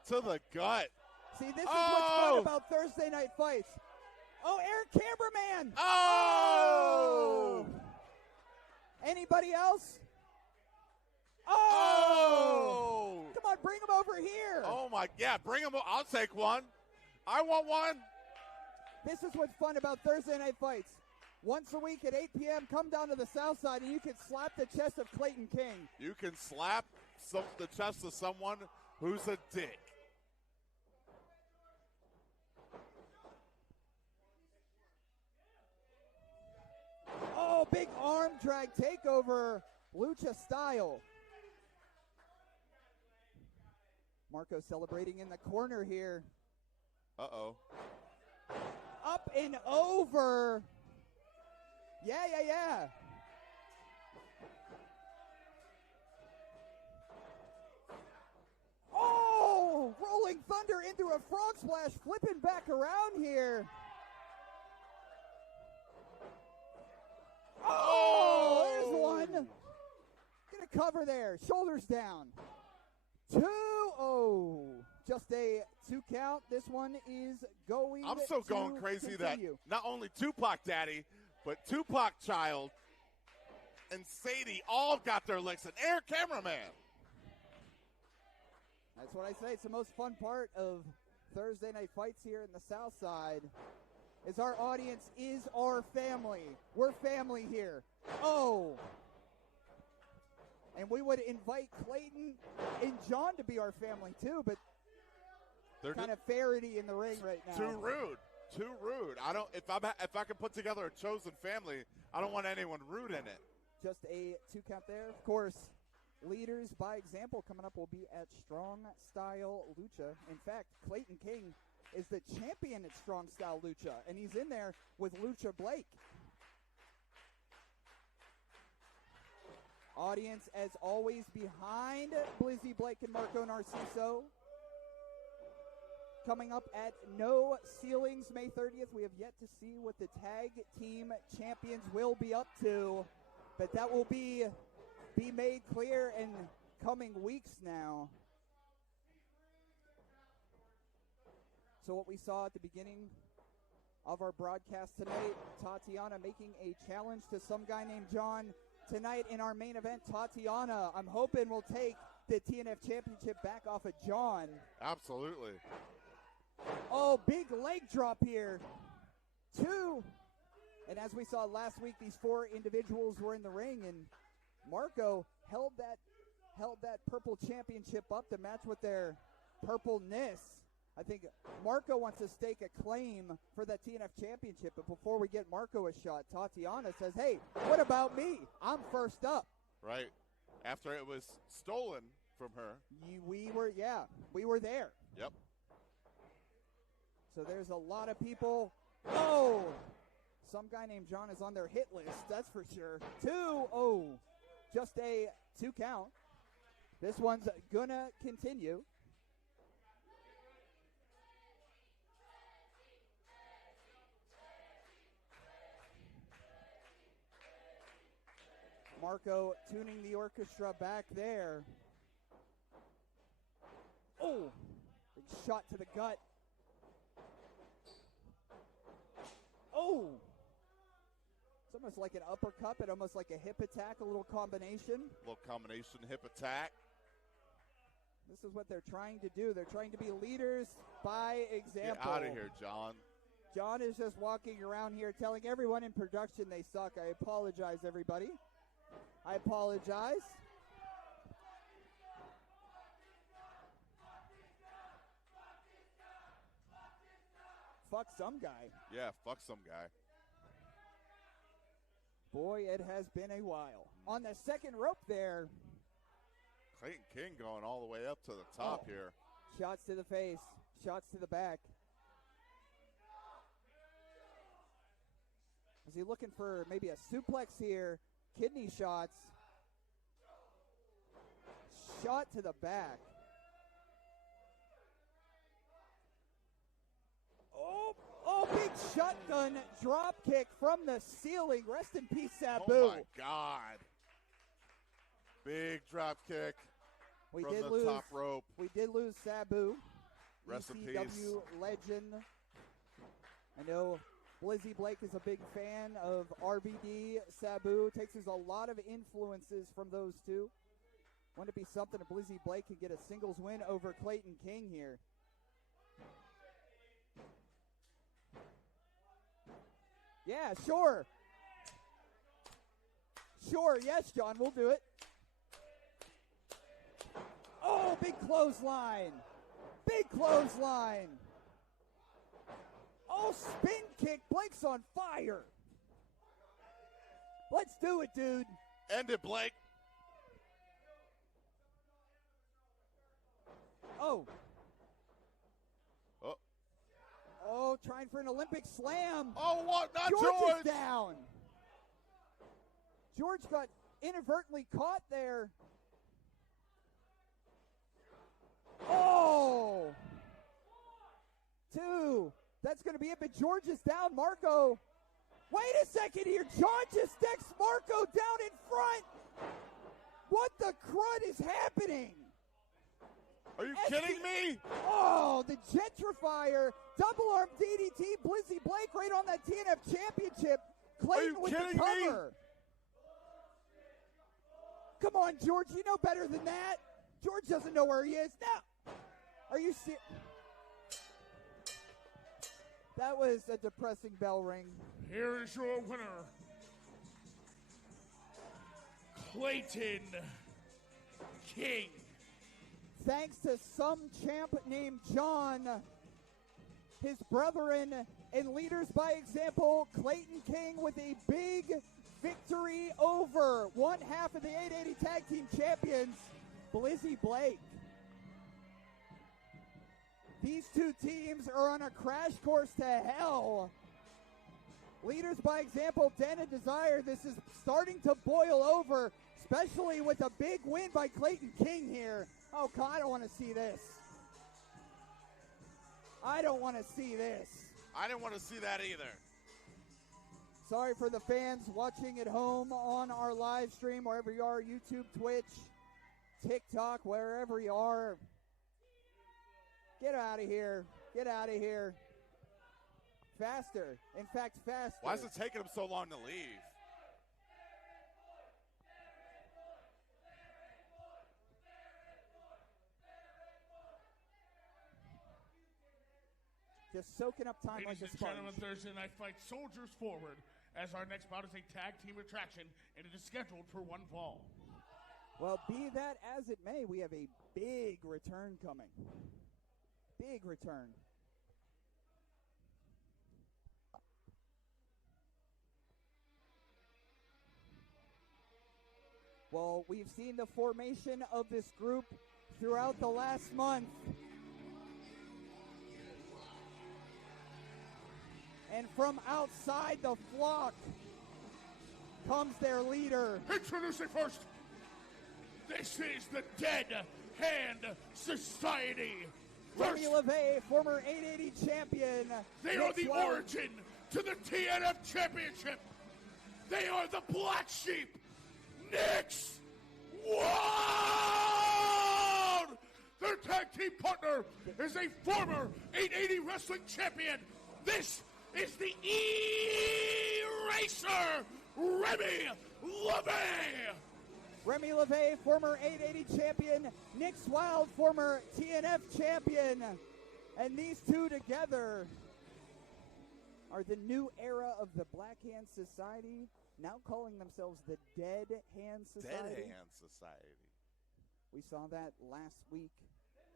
To the gut. See, this is what's fun about Thursday Night Fights. Oh, Eric Cameraman. Oh. Anybody else? Oh. Come on, bring him over here. Oh, my, yeah, bring him. I'll take one. I want one. This is what's fun about Thursday Night Fights. Once a week at 8 p.m., come down to the south side and you can slap the chest of Clayton King. You can slap the chest of someone who's a dick. Oh, big arm drag takeover, Lucha style. Marco celebrating in the corner here. Uh-oh. Up and over. Yeah. Oh, rolling thunder into a frog splash, flipping back around here. Oh, there's one. Get a cover there, shoulders down. 2-0. Just a 2 count. This one is going I'm so going crazy continue. that not only Tupac Daddy, but Tupac Child and Sadie all got their licks, and Air Cameraman. That's what I say. It's the most fun part of Thursday Night Fights here in the South Side. Is our audience is our family. We're family here. Oh. And we would invite Clayton and John to be our family too, but they're kind of farity in the ring right now. Too rude. If I can put together a chosen family, I don't want anyone rude in it. Just a 2 count there. Of course, leaders by example coming up will be at Strong Style Lucha. In fact, Clayton King is the champion at Strong Style Lucha, and he's in there with Lucha Blake. Audience, as always, behind Blizzy Blake and Marco Narciso. Coming up at No Ceilings May 30th, we have yet to see what the tag team champions will be up to, but that will be made clear in coming weeks now. So what we saw at the beginning of our broadcast tonight, Tatiana making a challenge to some guy named John. Tonight in our main event, Tatiana, I'm hoping will take the TNF Championship back off of John. Absolutely. Oh, big leg drop here. 2, And as we saw last week, these 4 individuals were in the ring, and Marco held that purple championship up to match with their purpleness. I think Marco wants to stake a claim for that TNF championship, but before we get Marco a shot, Tatiana says, hey, what about me? I'm first up. Right. After it was stolen from her. We were there. Yep. So there's a lot of people. Oh, some guy named John is on their hit list, that's for sure. 2, just a 2 count. This one's gonna continue. Marco tuning the orchestra back there. Oh, big shot to the gut. Oh, it's almost like an uppercut, but almost like a hip attack, a little combination. Little combination hip attack. This is what they're trying to do. They're trying to be leaders by example. Get out of here, John. John is just walking around here telling everyone in production they suck. I apologize, everybody. I apologize. Fuck some guy. Yeah, fuck some guy. Boy, it has been a while. On the second rope there. Clayton King going all the way up to the top here. Shots to the face. Shots to the back. Is he looking for maybe a suplex here? Kidney shots. Shot to the back. Oh, big shotgun drop kick from the ceiling. Rest in peace, Sabu. Oh, my God. Big drop kick from the top rope. We did lose Sabu. Rest in peace. ECW legend. I know Blizzy Blake is a big fan of RVD. Sabu takes a lot of influences from those two. Wouldn't it be something if Blizzy Blake could get a singles win over Clayton King here? Yeah, sure. Sure, yes, John, we'll do it. Oh, big clothesline. Big clothesline. Oh, spin kick. Blake's on fire. Let's do it, dude. End it, Blake. Oh. Oh, trying for an Olympic slam. Oh, what? Not George is down. George got inadvertently caught there. Oh. 2. That's going to be it, but George is down. Marco. Wait a second here. John just decks Marco down in front. What the crud is happening? Are you kidding me? Oh, the gentrifier. Double arm DDT. Blizzy Blake right on that TNF championship. Clayton with the cover. Me? Come on, George. You know better than that. George doesn't know where he is. No. Are you serious? That was a depressing bell ring. Here is your winner, Clayton King. Thanks to some champ named John, his brethren and leaders by example, Clayton King with a big victory over one half of the 880 Tag Team Champions, Blizzy Blake. These two teams are on a crash course to hell. Leaders by example, Den and Desire. This is starting to boil over, especially with a big win by Clayton King here. Oh, God, I don't want to see this. I don't want to see this. I didn't want to see that either. Sorry for the fans watching at home on our live stream, wherever you are, YouTube, Twitch, TikTok, wherever you are. Get out of here. Get out of here. Faster. In fact, faster. Why is it taking them so long to leave? Just soaking up time Ladies like a and sponge. gentlemen, Thursday Night Fight, Soldiers Forward. as our next bout is a tag team attraction, and it is scheduled for one fall. Well, be that as it may, we have a big return coming. Big return. Well, we've seen the formation of this group throughout the last month. And from outside the flock comes their leader. Introducing first, this is the Dead Hand Society. Remy LaVey, former 880 champion. They are the origin to the TNF Championship. They are the Black Sheep. Nick's Wild! Their tag team partner is a former 880 wrestling champion. This is the E-Racer, Remy LaVey. Remy LaVey, former 880 champion. Nick's Wild, former TNF champion. And these two together are the new era of the Black Hand Society, now calling themselves the Dead Hand Society. Dead Hand Society. We saw that last week.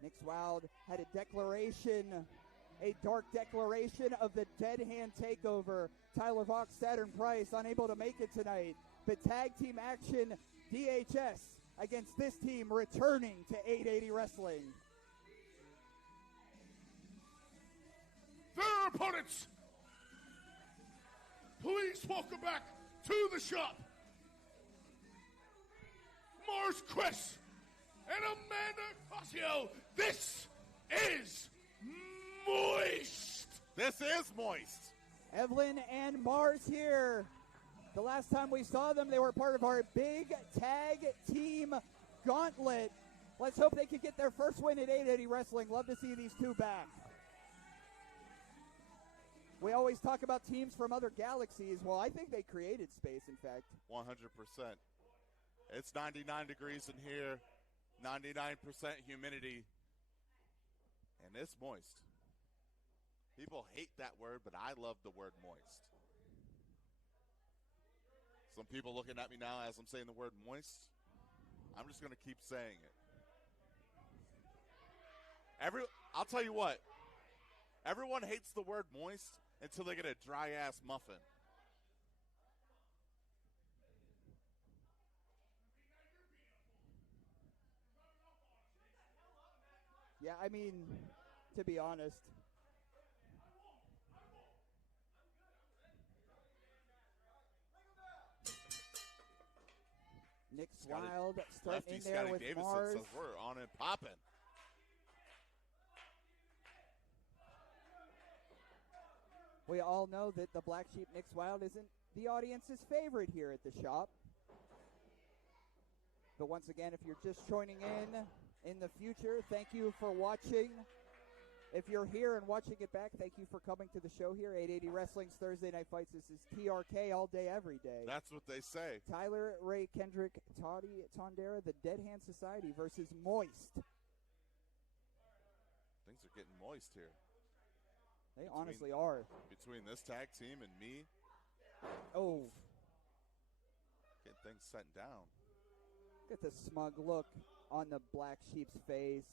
Nick's Wild had a declaration, a dark declaration of the Dead Hand takeover. Tyler Vox, Saturn Price, unable to make it tonight. But tag team action, DHS, against this team returning to 880 Wrestling. Their opponents, please welcome back to the shop, Mars Cress and Amanda Cosio. This is Moist. This is Moist. Evelyn and Mars here. The last time we saw them, they were part of our big tag team gauntlet. Let's hope they can get their first win at 880 Wrestling. Love to see these two back. We always talk about teams from other galaxies. Well, I think they created space, in fact. 100%. It's 99 degrees in here, 99% humidity, and it's moist. People hate that word, but I love the word moist. Some people looking at me now as I'm saying the word moist. I'm just going to keep saying it. I'll tell you what. Everyone hates the word moist until they get a dry-ass muffin. Yeah, I mean, to be honest. Nick's Wild starting in there with Davidson Mars. says we're on and popping. We all know that the Black Sheep Nick's Wild isn't the audience's favorite here at the shop. But once again, if you're just joining in the future, thank you for watching. If you're here and watching it back, thank you for coming to the show here. 880 Wrestling's Thursday Night Fights. This is TRK all day, every day. That's what they say. Tyler, Ray, Kendrick, Tondera, the Dead Hand Society versus Moist. Things are getting moist here. They honestly are. Between this tag team and me. Oh. Getting things set down. Look at the smug look on the Black Sheep's face.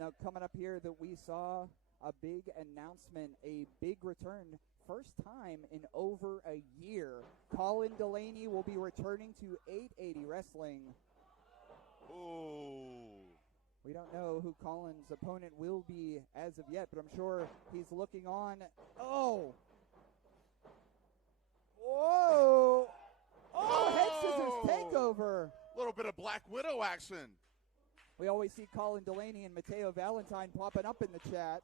Now, coming up here that we saw a big announcement, a big return. First time in over a year. Colin Delaney will be returning to 880 Wrestling. Ooh. We don't know who Colin's opponent will be as of yet, but I'm sure he's looking on. Oh! Whoa! Oh, head scissors takeover! A little bit of Black Widow action. We always see Colin Delaney and Mateo Valentine popping up in the chat.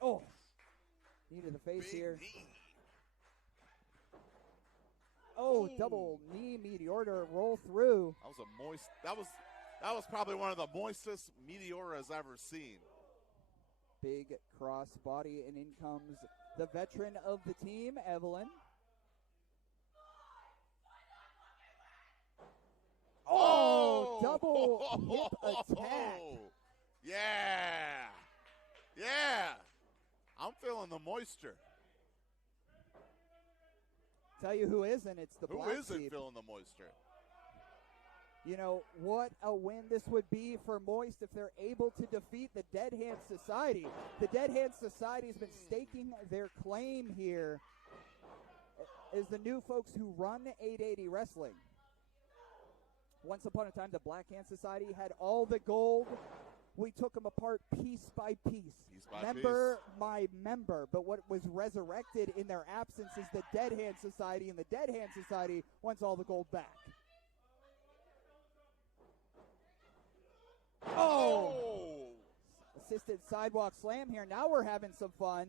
Oh! Knee to the face Big here. knee. Oh, Ooh. double knee meteor to roll through. That was a moist. That was probably one of the moistest Meteoras I've ever seen. Big cross body, and in comes the veteran of the team, Evelyn. Oh, double hip attack. Yeah. Yeah. I'm feeling the moisture. Tell you who isn't. It's the Who Black isn't Sheep. feeling the moisture? You know, what a win this would be for Moist if they're able to defeat the Dead Hand Society. The Dead Hand Society has been staking their claim here as the new folks who run 880 Wrestling. Once upon a time, the Black Hand Society had all the gold. We took them apart piece by piece. Member by member. But what was resurrected in their absence is the Dead Hand Society, and the Dead Hand Society wants all the gold back. Oh! Assisted sidewalk slam here. Now we're having some fun.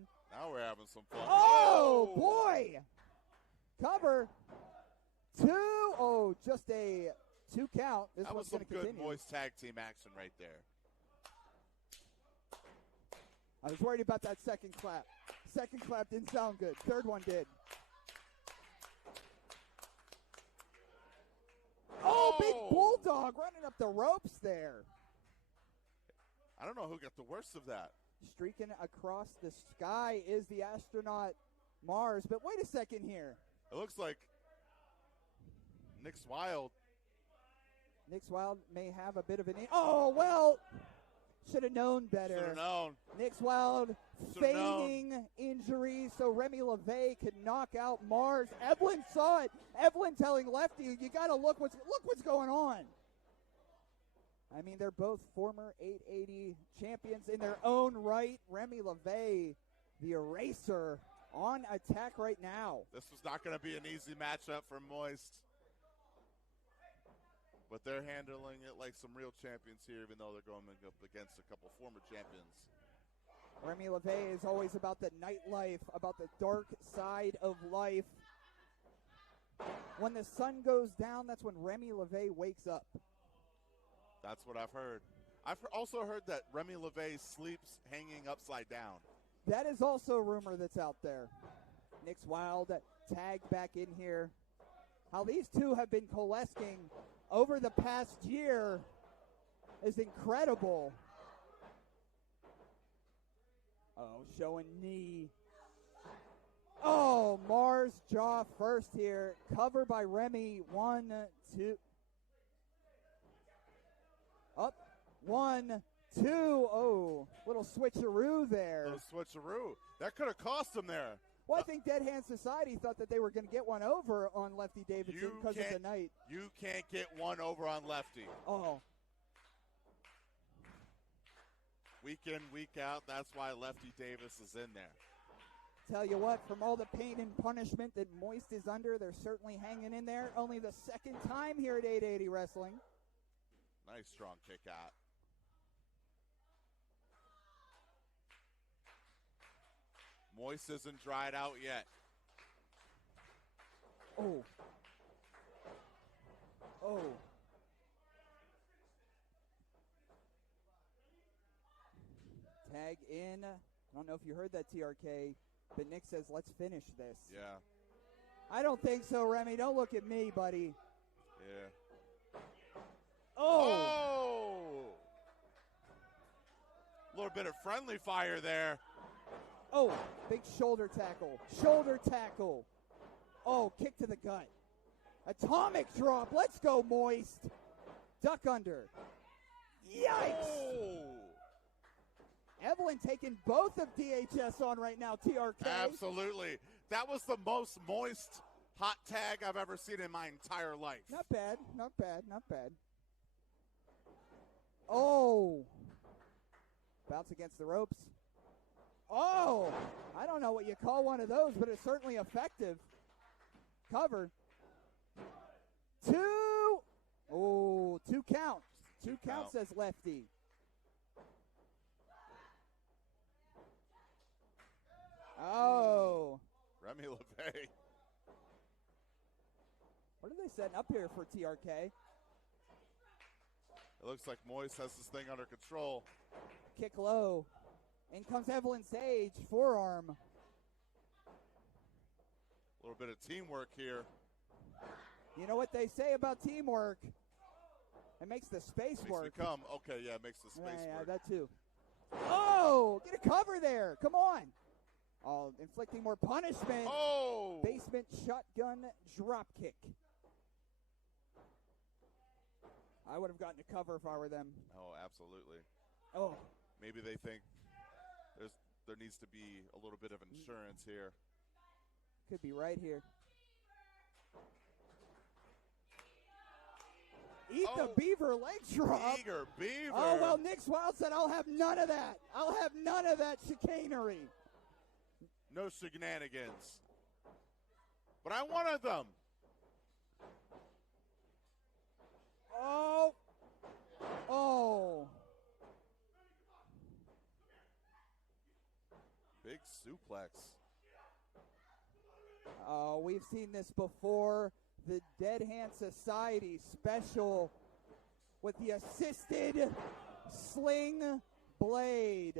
Oh, boy! Cover. 2. Oh, just a 2 count. This that one's was some going to good continue. Moist tag team action right there. I was worried about that second clap. Second clap didn't sound good. Third one did. Oh, big bulldog running up the ropes there. I don't know who got the worst of that. Streaking across the sky is the astronaut Mars. But wait a second here. It looks like Nick's Wilde. Nick's Wilde may have a bit of an... Oh, well, should have known better. Should have known. Nick's Wilde feigning injury so Remy LaVey could knock out Mars. Evelyn saw it. Evelyn telling Lefty, you got to look what's going on. I mean, they're both former 880 champions in their own right. Remy LaVey, the eraser, on attack right now. This was not going to be an easy matchup for Moist. But they're handling it like some real champions here, even though they're going up against a couple former champions. Remy LaVey is always about the nightlife, about the dark side of life. When the sun goes down, that's when Remy LaVey wakes up. That's what I've heard. I've also heard that Remy LaVey sleeps hanging upside down. That is also a rumor that's out there. Nick's Wilde tagged back in here. How these two have been coalescing over the past year is incredible. Oh, showing knee. Oh, Mars jaw first here. Cover by Remy. 1, 2. Up. 1, 2. Oh, little switcheroo there. Little switcheroo. That could have cost him there. Well, I think Dead Hand Society thought that they were going to get one over on Lefty Davidson because of the night. You can't get one over on Lefty. Oh. Week in, week out, that's why Lefty Davis is in there. Tell you what, from all the pain and punishment that Moist is under, they're certainly hanging in there. Only the second time here at 880 Wrestling. Nice strong kick out. Moist isn't dried out yet. Oh. Oh. Tag in. I don't know if you heard that, TRK, but Nick says, let's finish this. Yeah. I don't think so, Remy. Don't look at me, buddy. Yeah. Oh! A little bit of friendly fire there. Oh, big shoulder tackle. Shoulder tackle. Oh, kick to the gut. Atomic drop. Let's go, Moist. Duck under. Yikes! Oh. Evelyn taking both of DHS on right now, TRK. Absolutely. That was the most moist hot tag I've ever seen in my entire life. Not bad, not bad, not bad. Oh. Bounce against the ropes. Oh, I don't know what you call one of those, but it's certainly effective. Cover. 2. Oh, 2 counts. 2 counts, says Lefty. Oh. Remy LaVey. What are they setting up here for TRK? It looks like Moist has this thing under control. Kick low. In comes Evelyn Sage, forearm. A little bit of teamwork here. You know what they say about teamwork? It makes the space work. Makes me come. Okay, yeah, it makes the space yeah, work. that too. Oh, get a cover there. Come on. Inflicting more punishment. Oh! Basement shotgun drop kick. I would have gotten a cover if I were them. Oh, absolutely. Oh. Maybe they think there needs to be a little bit of insurance here. Could be right here. Eat the beaver leg drop. Eager beaver. Oh, well, Nick Wilde said, I'll have none of that. I'll have none of that chicanery. No shenanigans. But I wanted them. Oh. Oh. Big suplex. Oh, we've seen this before. The Dead Hand Society special with the assisted sling blade.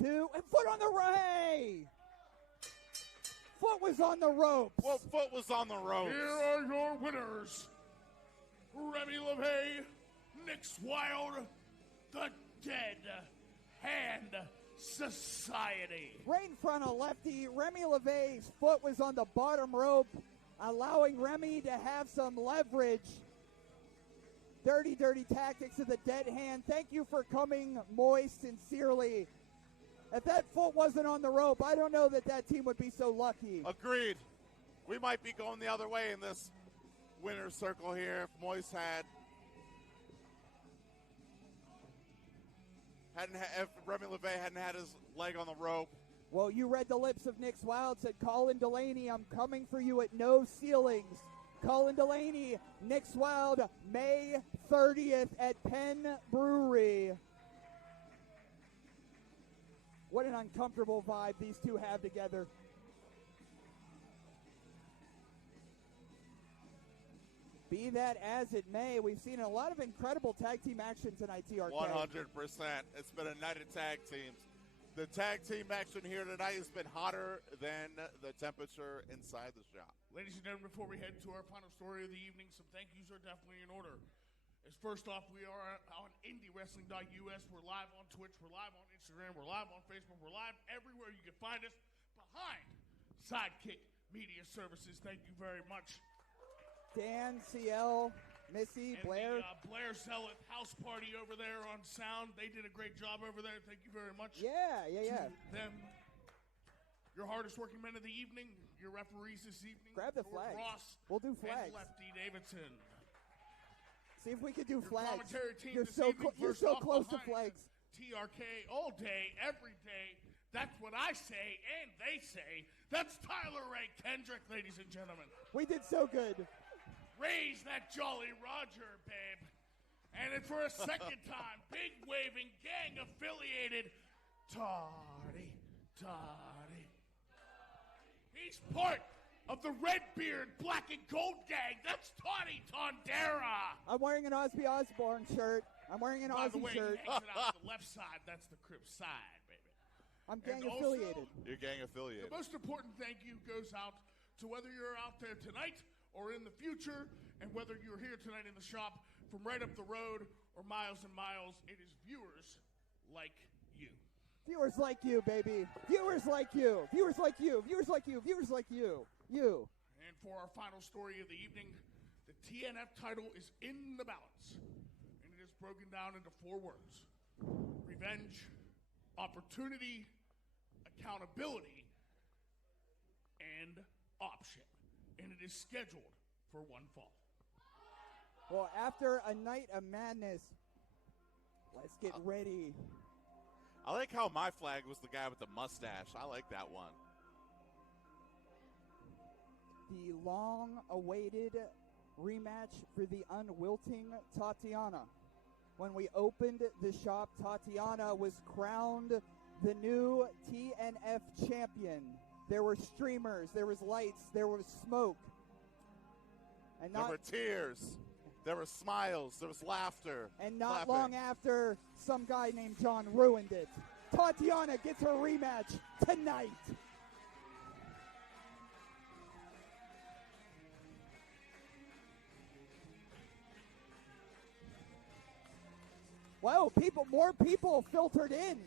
2, and foot on the ray. Foot was on the ropes. Well, foot was on the ropes. Here are your winners. Remy LaVey, Nick Wilde, the Dead Hand Society. Right in front of Lefty, Remy LaVey's foot was on the bottom rope, allowing Remy to have some leverage. Dirty, dirty tactics of the Dead Hand. Thank you for coming, Moist, sincerely. If that foot wasn't on the rope, I don't know that team would be so lucky. Agreed. We might be going the other way in this winner's circle here if Moist if Remy LaVey hadn't had his leg on the rope. Well, you read the lips of Nick Wilde, said, Colin Delaney, I'm coming for you at no ceilings. Colin Delaney, Nick Wilde, May 30th at Penn Brewery. What an uncomfortable vibe these two have together. Be that as it may, we've seen a lot of incredible tag team action tonight, TRK. 100%. It's been a night of tag teams. The tag team action here tonight has been hotter than the temperature inside the shop. Ladies and gentlemen, before we head to our final story of the evening, some thank yous are definitely in order. As first off, we are on IndyWrestling.us. We're live on Twitch. We're live on Instagram. We're live on Facebook. We're live everywhere you can find us behind Sidekick Media Services. Thank you very much. Dan, CL, Missy, and Blair. The Blair Zealot house party over there on sound. They did a great job over there. Thank you very much. Yeah. To them, your hardest working men of the evening, your referees this evening. Grab the George flags. Ross. We'll do flags. And Lefty Davidson. See if we can do Your flags. commentary team You're this so evening, you're first so off close to behind flags. TRK all day, every day. That's what I say, and they say. That's Tyler Ray Kendrick, ladies and gentlemen. We did so good. Raise that Jolly Roger, babe. And for a second time, big waving, gang affiliated, Toddy. He's part of the Redbeard Black and Gold gang. That's Toddy Tondera. I'm wearing an Osby Osborne shirt. I'm wearing an By the Aussie way, shirt. he hangs it out the left side. That's the Crip side, baby. I'm gang And affiliated. You're gang affiliated. The most important thank you goes out to whether you're out there tonight or in the future, and whether you're here tonight in the shop from right up the road or miles and miles, it is viewers like you. Viewers like you, baby. Viewers like you. Viewers like you. Viewers like you. Viewers like you. You. And for our final story of the evening, the TNF title is in the balance. And it is broken down into 4 words. Revenge, opportunity, accountability, and option. And it is scheduled for one fall. Well, after a night of madness, let's get ready. I like how my flag was the guy with the mustache. I like that one. The long-awaited rematch for the unwilting Tatiana. When we opened the shop, Tatiana was crowned the new TNF champion. There were streamers, there was lights, there was smoke. And There were tears. There were smiles. There was laughter. And not clapping. long after, some guy named John ruined it. Tatiana gets her rematch tonight. Wow, more people filtered in.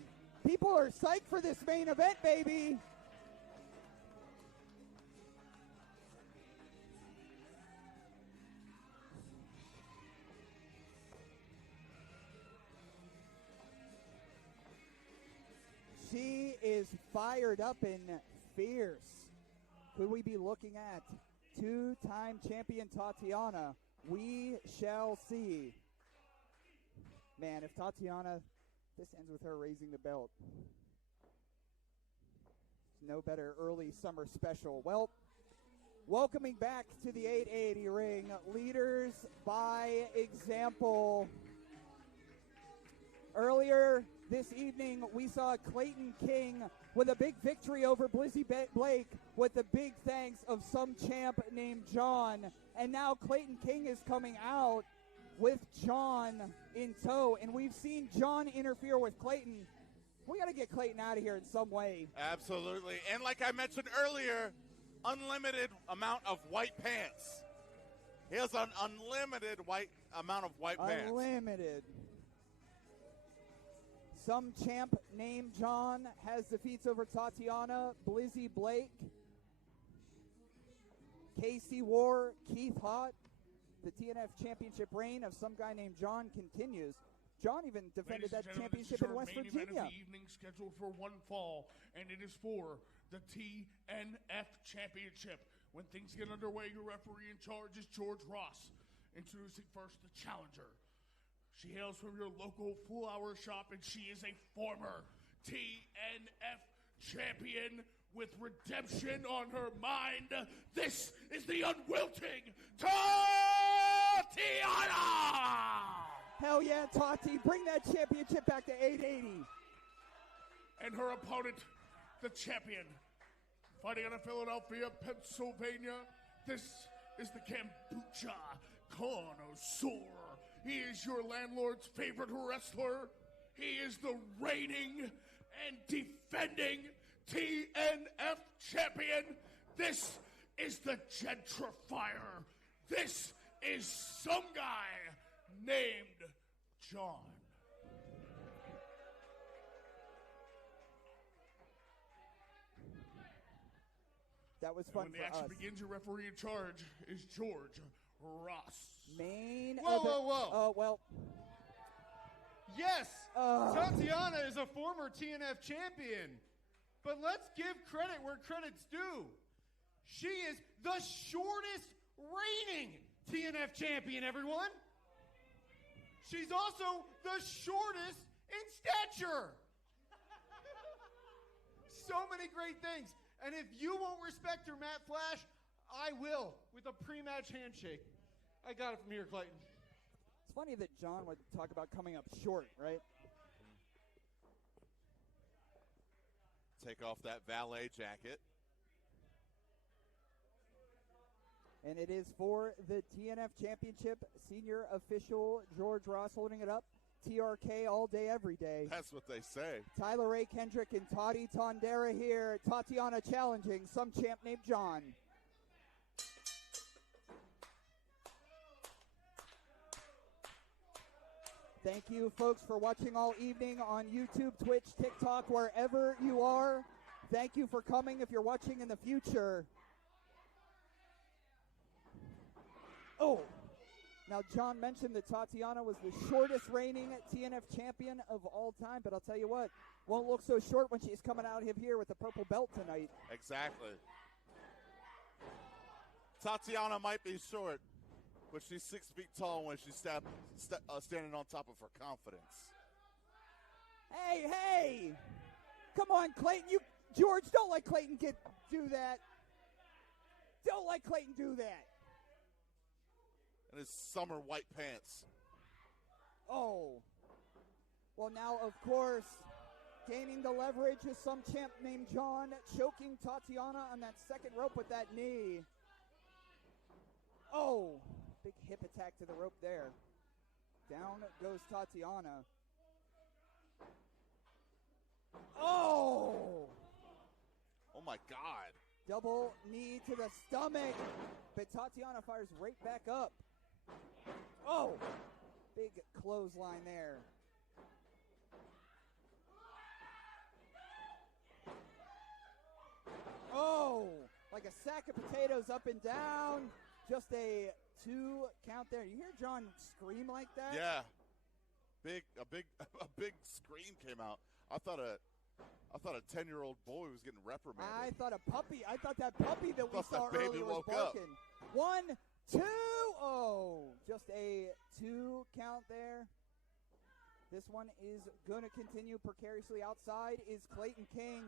People are psyched for this main event, baby. She is fired up and fierce. Could we be looking at two-time champion Tatiana? We shall see. Man, if Tatiana, this ends with her raising the belt. No better early summer special. Well, welcoming back to the 880 ring, leaders by example. Earlier this evening, we saw Clayton King with a big victory over Blizzy Blake with the big thanks of some champ named John. And now Clayton King is coming out with John in tow. And we've seen John interfere with Clayton. We got to get Clayton out of here in some way. Absolutely. And like I mentioned earlier, unlimited amount of white pants. He has an unlimited amount of white pants. Unlimited. Some champ named John has defeats over Tatiana, Blizzy Blake, Casey Warr, Keith Hott. The TNF championship reign of some guy named John continues. John even defended that championship in West Virginia. This is our main event of the evening, scheduled for one fall, and it is for the TNF championship. When things get underway, your referee in charge is George Ross. Introducing first the challenger. She hails from your local full-hour shop, and she is a former TNF champion with redemption on her mind. This is the unwilting Tatiana! Hell yeah, Tati. Bring that championship back to 880. And her opponent, the champion, fighting out of Philadelphia, Pennsylvania. This is the kombucha connoisseur. He is your landlord's favorite wrestler. He is the reigning and defending TNF champion. This is the gentrifier. This is some guy named John. That was fun when the for action us. begins, your referee in charge is George Ross. Main Whoa, event. whoa, whoa. Oh, well. Yes, Tatiana is a former TNF champion. But let's give credit where credit's due. She is the shortest reigning TNF champion, everyone. She's also the shortest in stature. So many great things. And if you won't respect her, Matt Flash, I will with a pre-match handshake. I got it from here, Clayton. It's funny that John would talk about coming up short, right? Take off that valet jacket. And it is for the TNF Championship, senior official George Ross holding it up. TRK all day, every day. That's what they say. Tyler Ray Kendrick and Toddy Tondera here. Tatiana challenging some champ named John. Thank you, folks, for watching all evening on YouTube, Twitch, TikTok, wherever you are. Thank you for coming if you're watching in the future. Oh, now John mentioned that Tatiana was the shortest reigning TNF champion of all time, but I'll tell you what, won't look so short when she's coming out of here with the purple belt tonight. Exactly. Tatiana might be short, but she's 6 feet tall when she's standing on top of her confidence. Hey! Come on, Clayton. George, don't let Clayton do that. Don't let Clayton do that. And his summer white pants. Oh. Well, now, of course, gaining the leverage is some champ named John, choking Tatiana on that second rope with that knee. Oh. Big hip attack to the rope there. Down goes Tatiana. Oh! Oh, my God. Double knee to the stomach. But Tatiana fires right back up. Oh! Big clothesline there. Oh, like a sack of potatoes up and down. Just a 2 count there. You hear John scream like that? Yeah. A big scream came out. I thought a 10-year-old boy was getting reprimanded. I thought that puppy that we saw that baby earlier was woke up. barking. 1, 2. Oh, just a 2 count there. This one is going to continue precariously. Outside is Clayton King.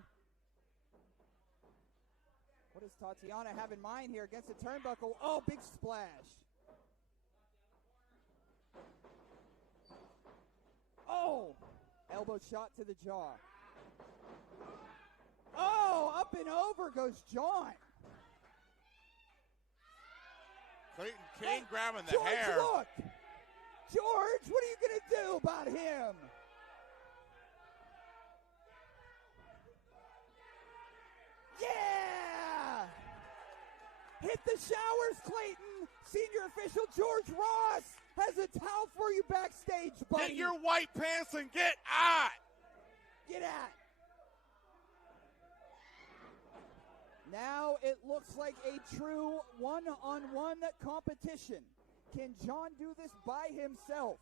What does Tatiana have in mind here against the turnbuckle? Oh, big splash. Oh, elbow shot to the jaw. Oh, up and over goes John. Clayton King grabbing the George, hair. Look. George, what are you going to do about him? Yeah! Hit the showers, Clayton. Senior official George Ross has a towel for you backstage, buddy. Get your white pants and get out. Get at. Now it looks like a true one-on-one competition. Can John do this by himself?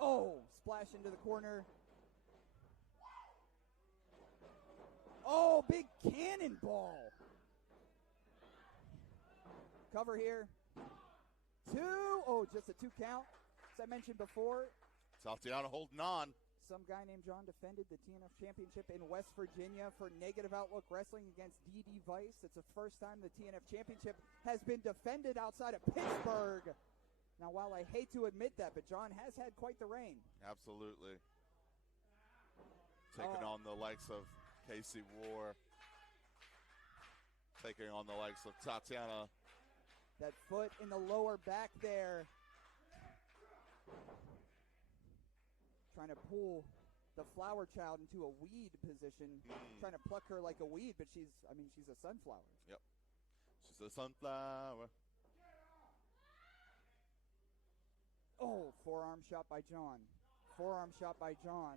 Oh, splash into the corner. Oh, big cannonball. Cover here. 2. Oh, just a 2 count. As I mentioned before, Tatiana holding on. some guy named John defended the TNF Championship in West Virginia for Negative Outlook Wrestling against DD Vice. It's the first time the TNF Championship has been defended outside of Pittsburgh. Now, while I hate to admit that, but John has had quite the reign. Absolutely. Taking on the likes of Casey Warr. Taking on the likes of Tatiana. That foot in the lower back there. Trying to pull the flower child into a weed position. Trying to pluck her like a weed, but she's a sunflower. Yep. She's a sunflower. Oh, forearm shot by John. Forearm shot by John.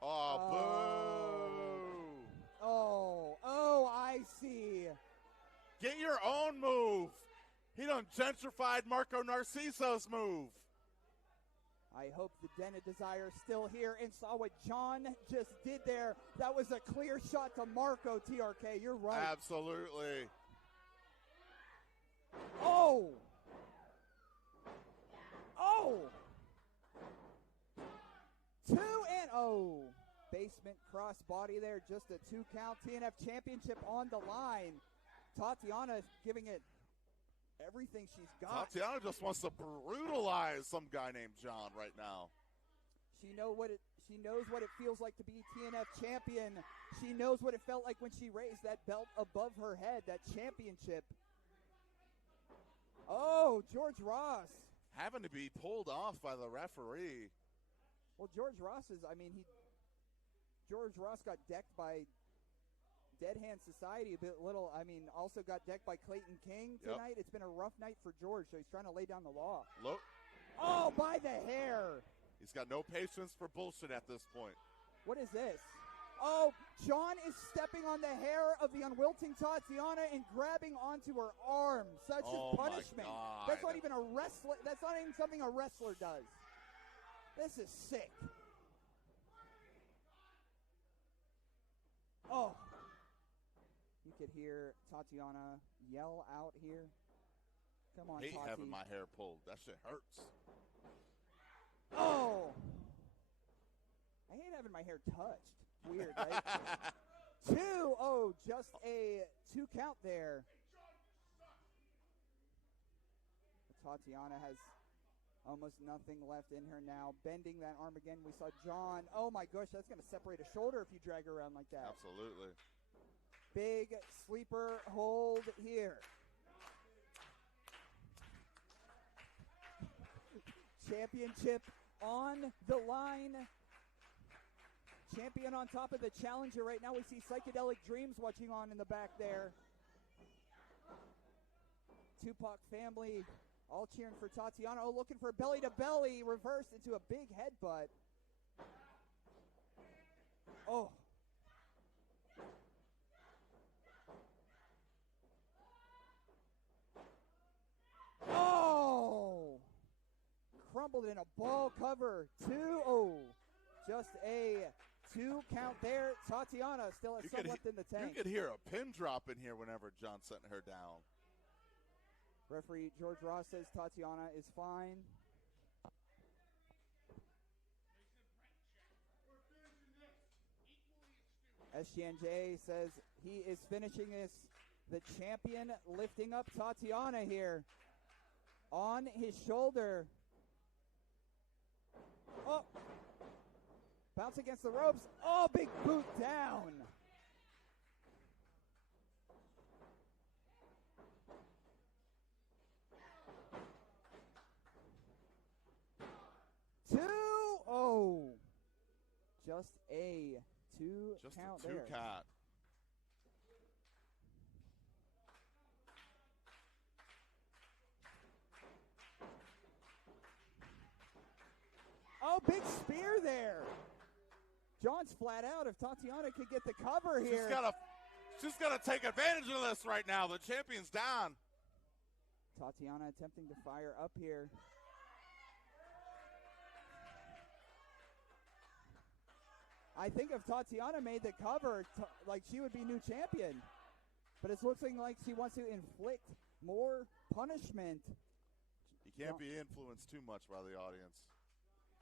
Oh, boo. Oh, I see. Get your own move. He done gentrified Marco Narciso's move. I hope the Den of Desire is still here and saw what John just did there. That was a clear shot to Marco, TRK. You're right. Absolutely. Oh! Oh! 2 and oh. Basement cross body there. Just a 2 count. TNF Championship on the line. Tatiana giving it everything she's got. Tatiana just wants to brutalize some guy named John right now. She knows what it feels like to be TNF champion. She knows what it felt like when she raised that belt above her head, that championship. Oh, George Ross. Having to be pulled off by the referee. Well, George Ross got decked by Dead Hand Society also got decked by Clayton King tonight. Yep. It's been a rough night for George, so he's trying to lay down the law. Look. Oh, by the hair. He's got no patience for bullshit at this point. What is this? Oh, John is stepping on the hair of the unwilting Tatiana and grabbing onto her arm. Such is punishment. My God. That's not even a wrestler. That's not even something a wrestler does. This is sick. Oh. You could hear Tatiana yell out here. Come on, I hate Tati. having my hair pulled. That shit hurts. Oh. I hate having my hair touched. Weird, right? 2. Oh, just a 2 count there. Tatiana has almost nothing left in her now. Bending that arm again. We saw John. Oh, my gosh, that's going to separate a shoulder if you drag her around like that. Absolutely. Big sleeper hold here. Championship on the line. Champion on top of the challenger right now. We see Psychedelic Dreams watching on in the back there. Tupac family all cheering for Tatiana. Oh, looking for belly to belly. Reversed into a big headbutt. Oh. Oh! Crumbled in a ball cover. 2-0. Just a 2 count there. Tatiana still has some left in the tank. You could hear a pin drop in here whenever John sent her down. Referee George Ross says Tatiana is fine. SGNJ says he is finishing this. The champion lifting up Tatiana here on his shoulder. Oh, bounce against the ropes. Oh, big boot down. Just a 2 count there. Just a 2 count. Oh, big spear there. John's flat out. If Tatiana could get the cover here. She's got to take advantage of this right now. The champion's down. Tatiana attempting to fire up here. I think if Tatiana made the cover, like she would be new champion. But it's looking like she wants to inflict more punishment. You can't be influenced too much by the audience.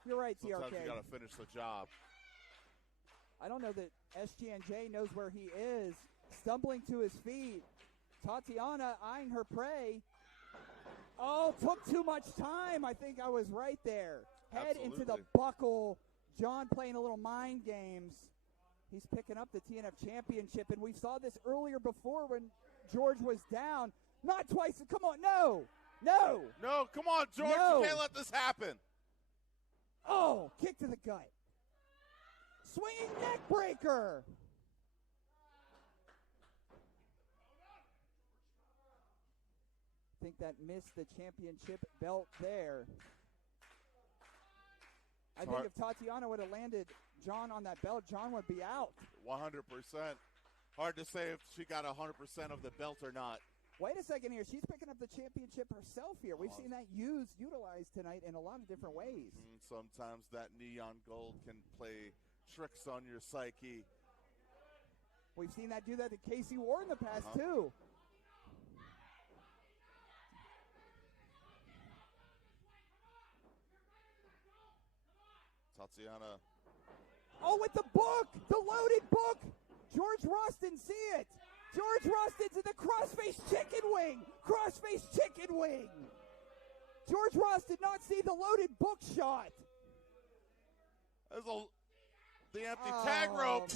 You're right, Sometimes TRK. you got to finish the job. I don't know that SGNJ knows where he is. Stumbling to his feet. Tatiana eyeing her prey. Oh, took too much time. I think I was right there. Head into the buckle. John playing a little mind games. He's picking up the TNF championship, and we saw this earlier before when George was down. Not twice. Come on, no. No, come on, George. No. You can't let this happen. Oh, kick to the gut. Swinging neck breaker. I think that missed the championship belt there. I think if Tatiana would have landed John on that belt, John would be out. 100%. Hard to say if she got 100% of the belt or not. Wait a second here. She's picking up the championship herself here. We've seen that utilized tonight in a lot of different ways. Sometimes that neon gold can play tricks on your psyche. We've seen that do that to Casey Warr in the past, too. Tatiana. Oh, with the book! The loaded book! George Ross didn't see it. George Ross did the crossface chicken wing. Crossface chicken wing. George Ross did not see the loaded book shot. There's the empty tag rope.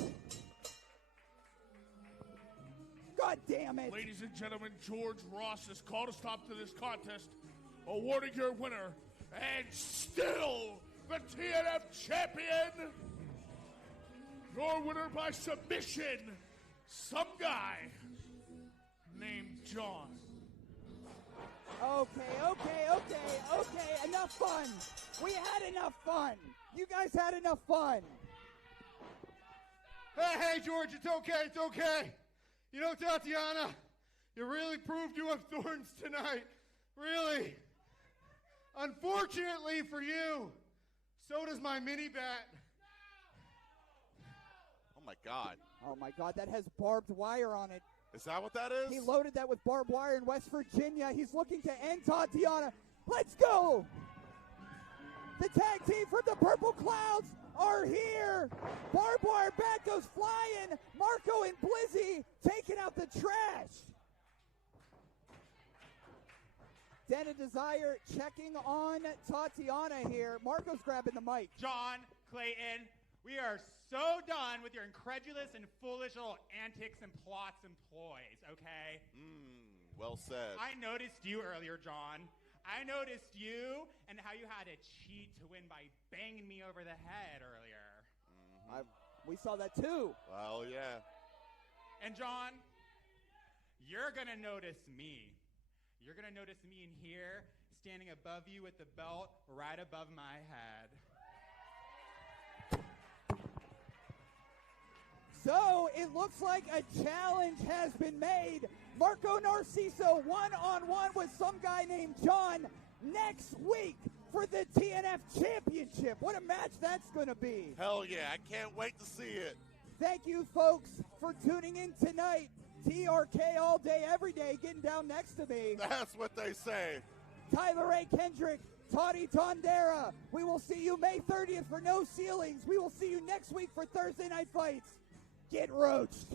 God damn it. Ladies and gentlemen, George Ross has called a stop to this contest, awarding your winner, and still the TNF champion, your winner by submission, some guy named John. Okay. Enough fun. We had enough fun. You guys had enough fun. Hey, George, it's okay. You know, Tatiana, you really proved you have thorns tonight. Really. Unfortunately for you, so does my mini bat. Oh, my God. Oh, my God. That has barbed wire on it. Is that what that is? He loaded that with barbed wire in West Virginia. He's looking to end Tatiana. Let's go. The tag team from the Purple Clouds are here. Barbed wire bat goes flying. Marco and Blizzy taking out the trash. Den of Desire checking on Tatiana here. Marco's grabbing the mic. John, Clayton, we are so done with your incredulous and foolish little antics and plots and ploys, okay? Well said. I noticed you earlier, John. I noticed you and how you had to cheat to win by banging me over the head earlier. We saw that too. Well, yeah. And John, you're going to notice me. You're going to notice me in here, standing above you with the belt right above my head. So it looks like a challenge has been made. Marco Narciso one-on-one with some guy named John next week for the TNF Championship. What a match that's going to be. Hell yeah, I can't wait to see it. Thank you, folks, for tuning in tonight. TRK all day, every day, getting down next to me. That's what they say. Tyler A. Kendrick, Toddy Tondera. We will see you May 30th for No Ceilings. We will see you next week for Thursday Night Fights. Get roached.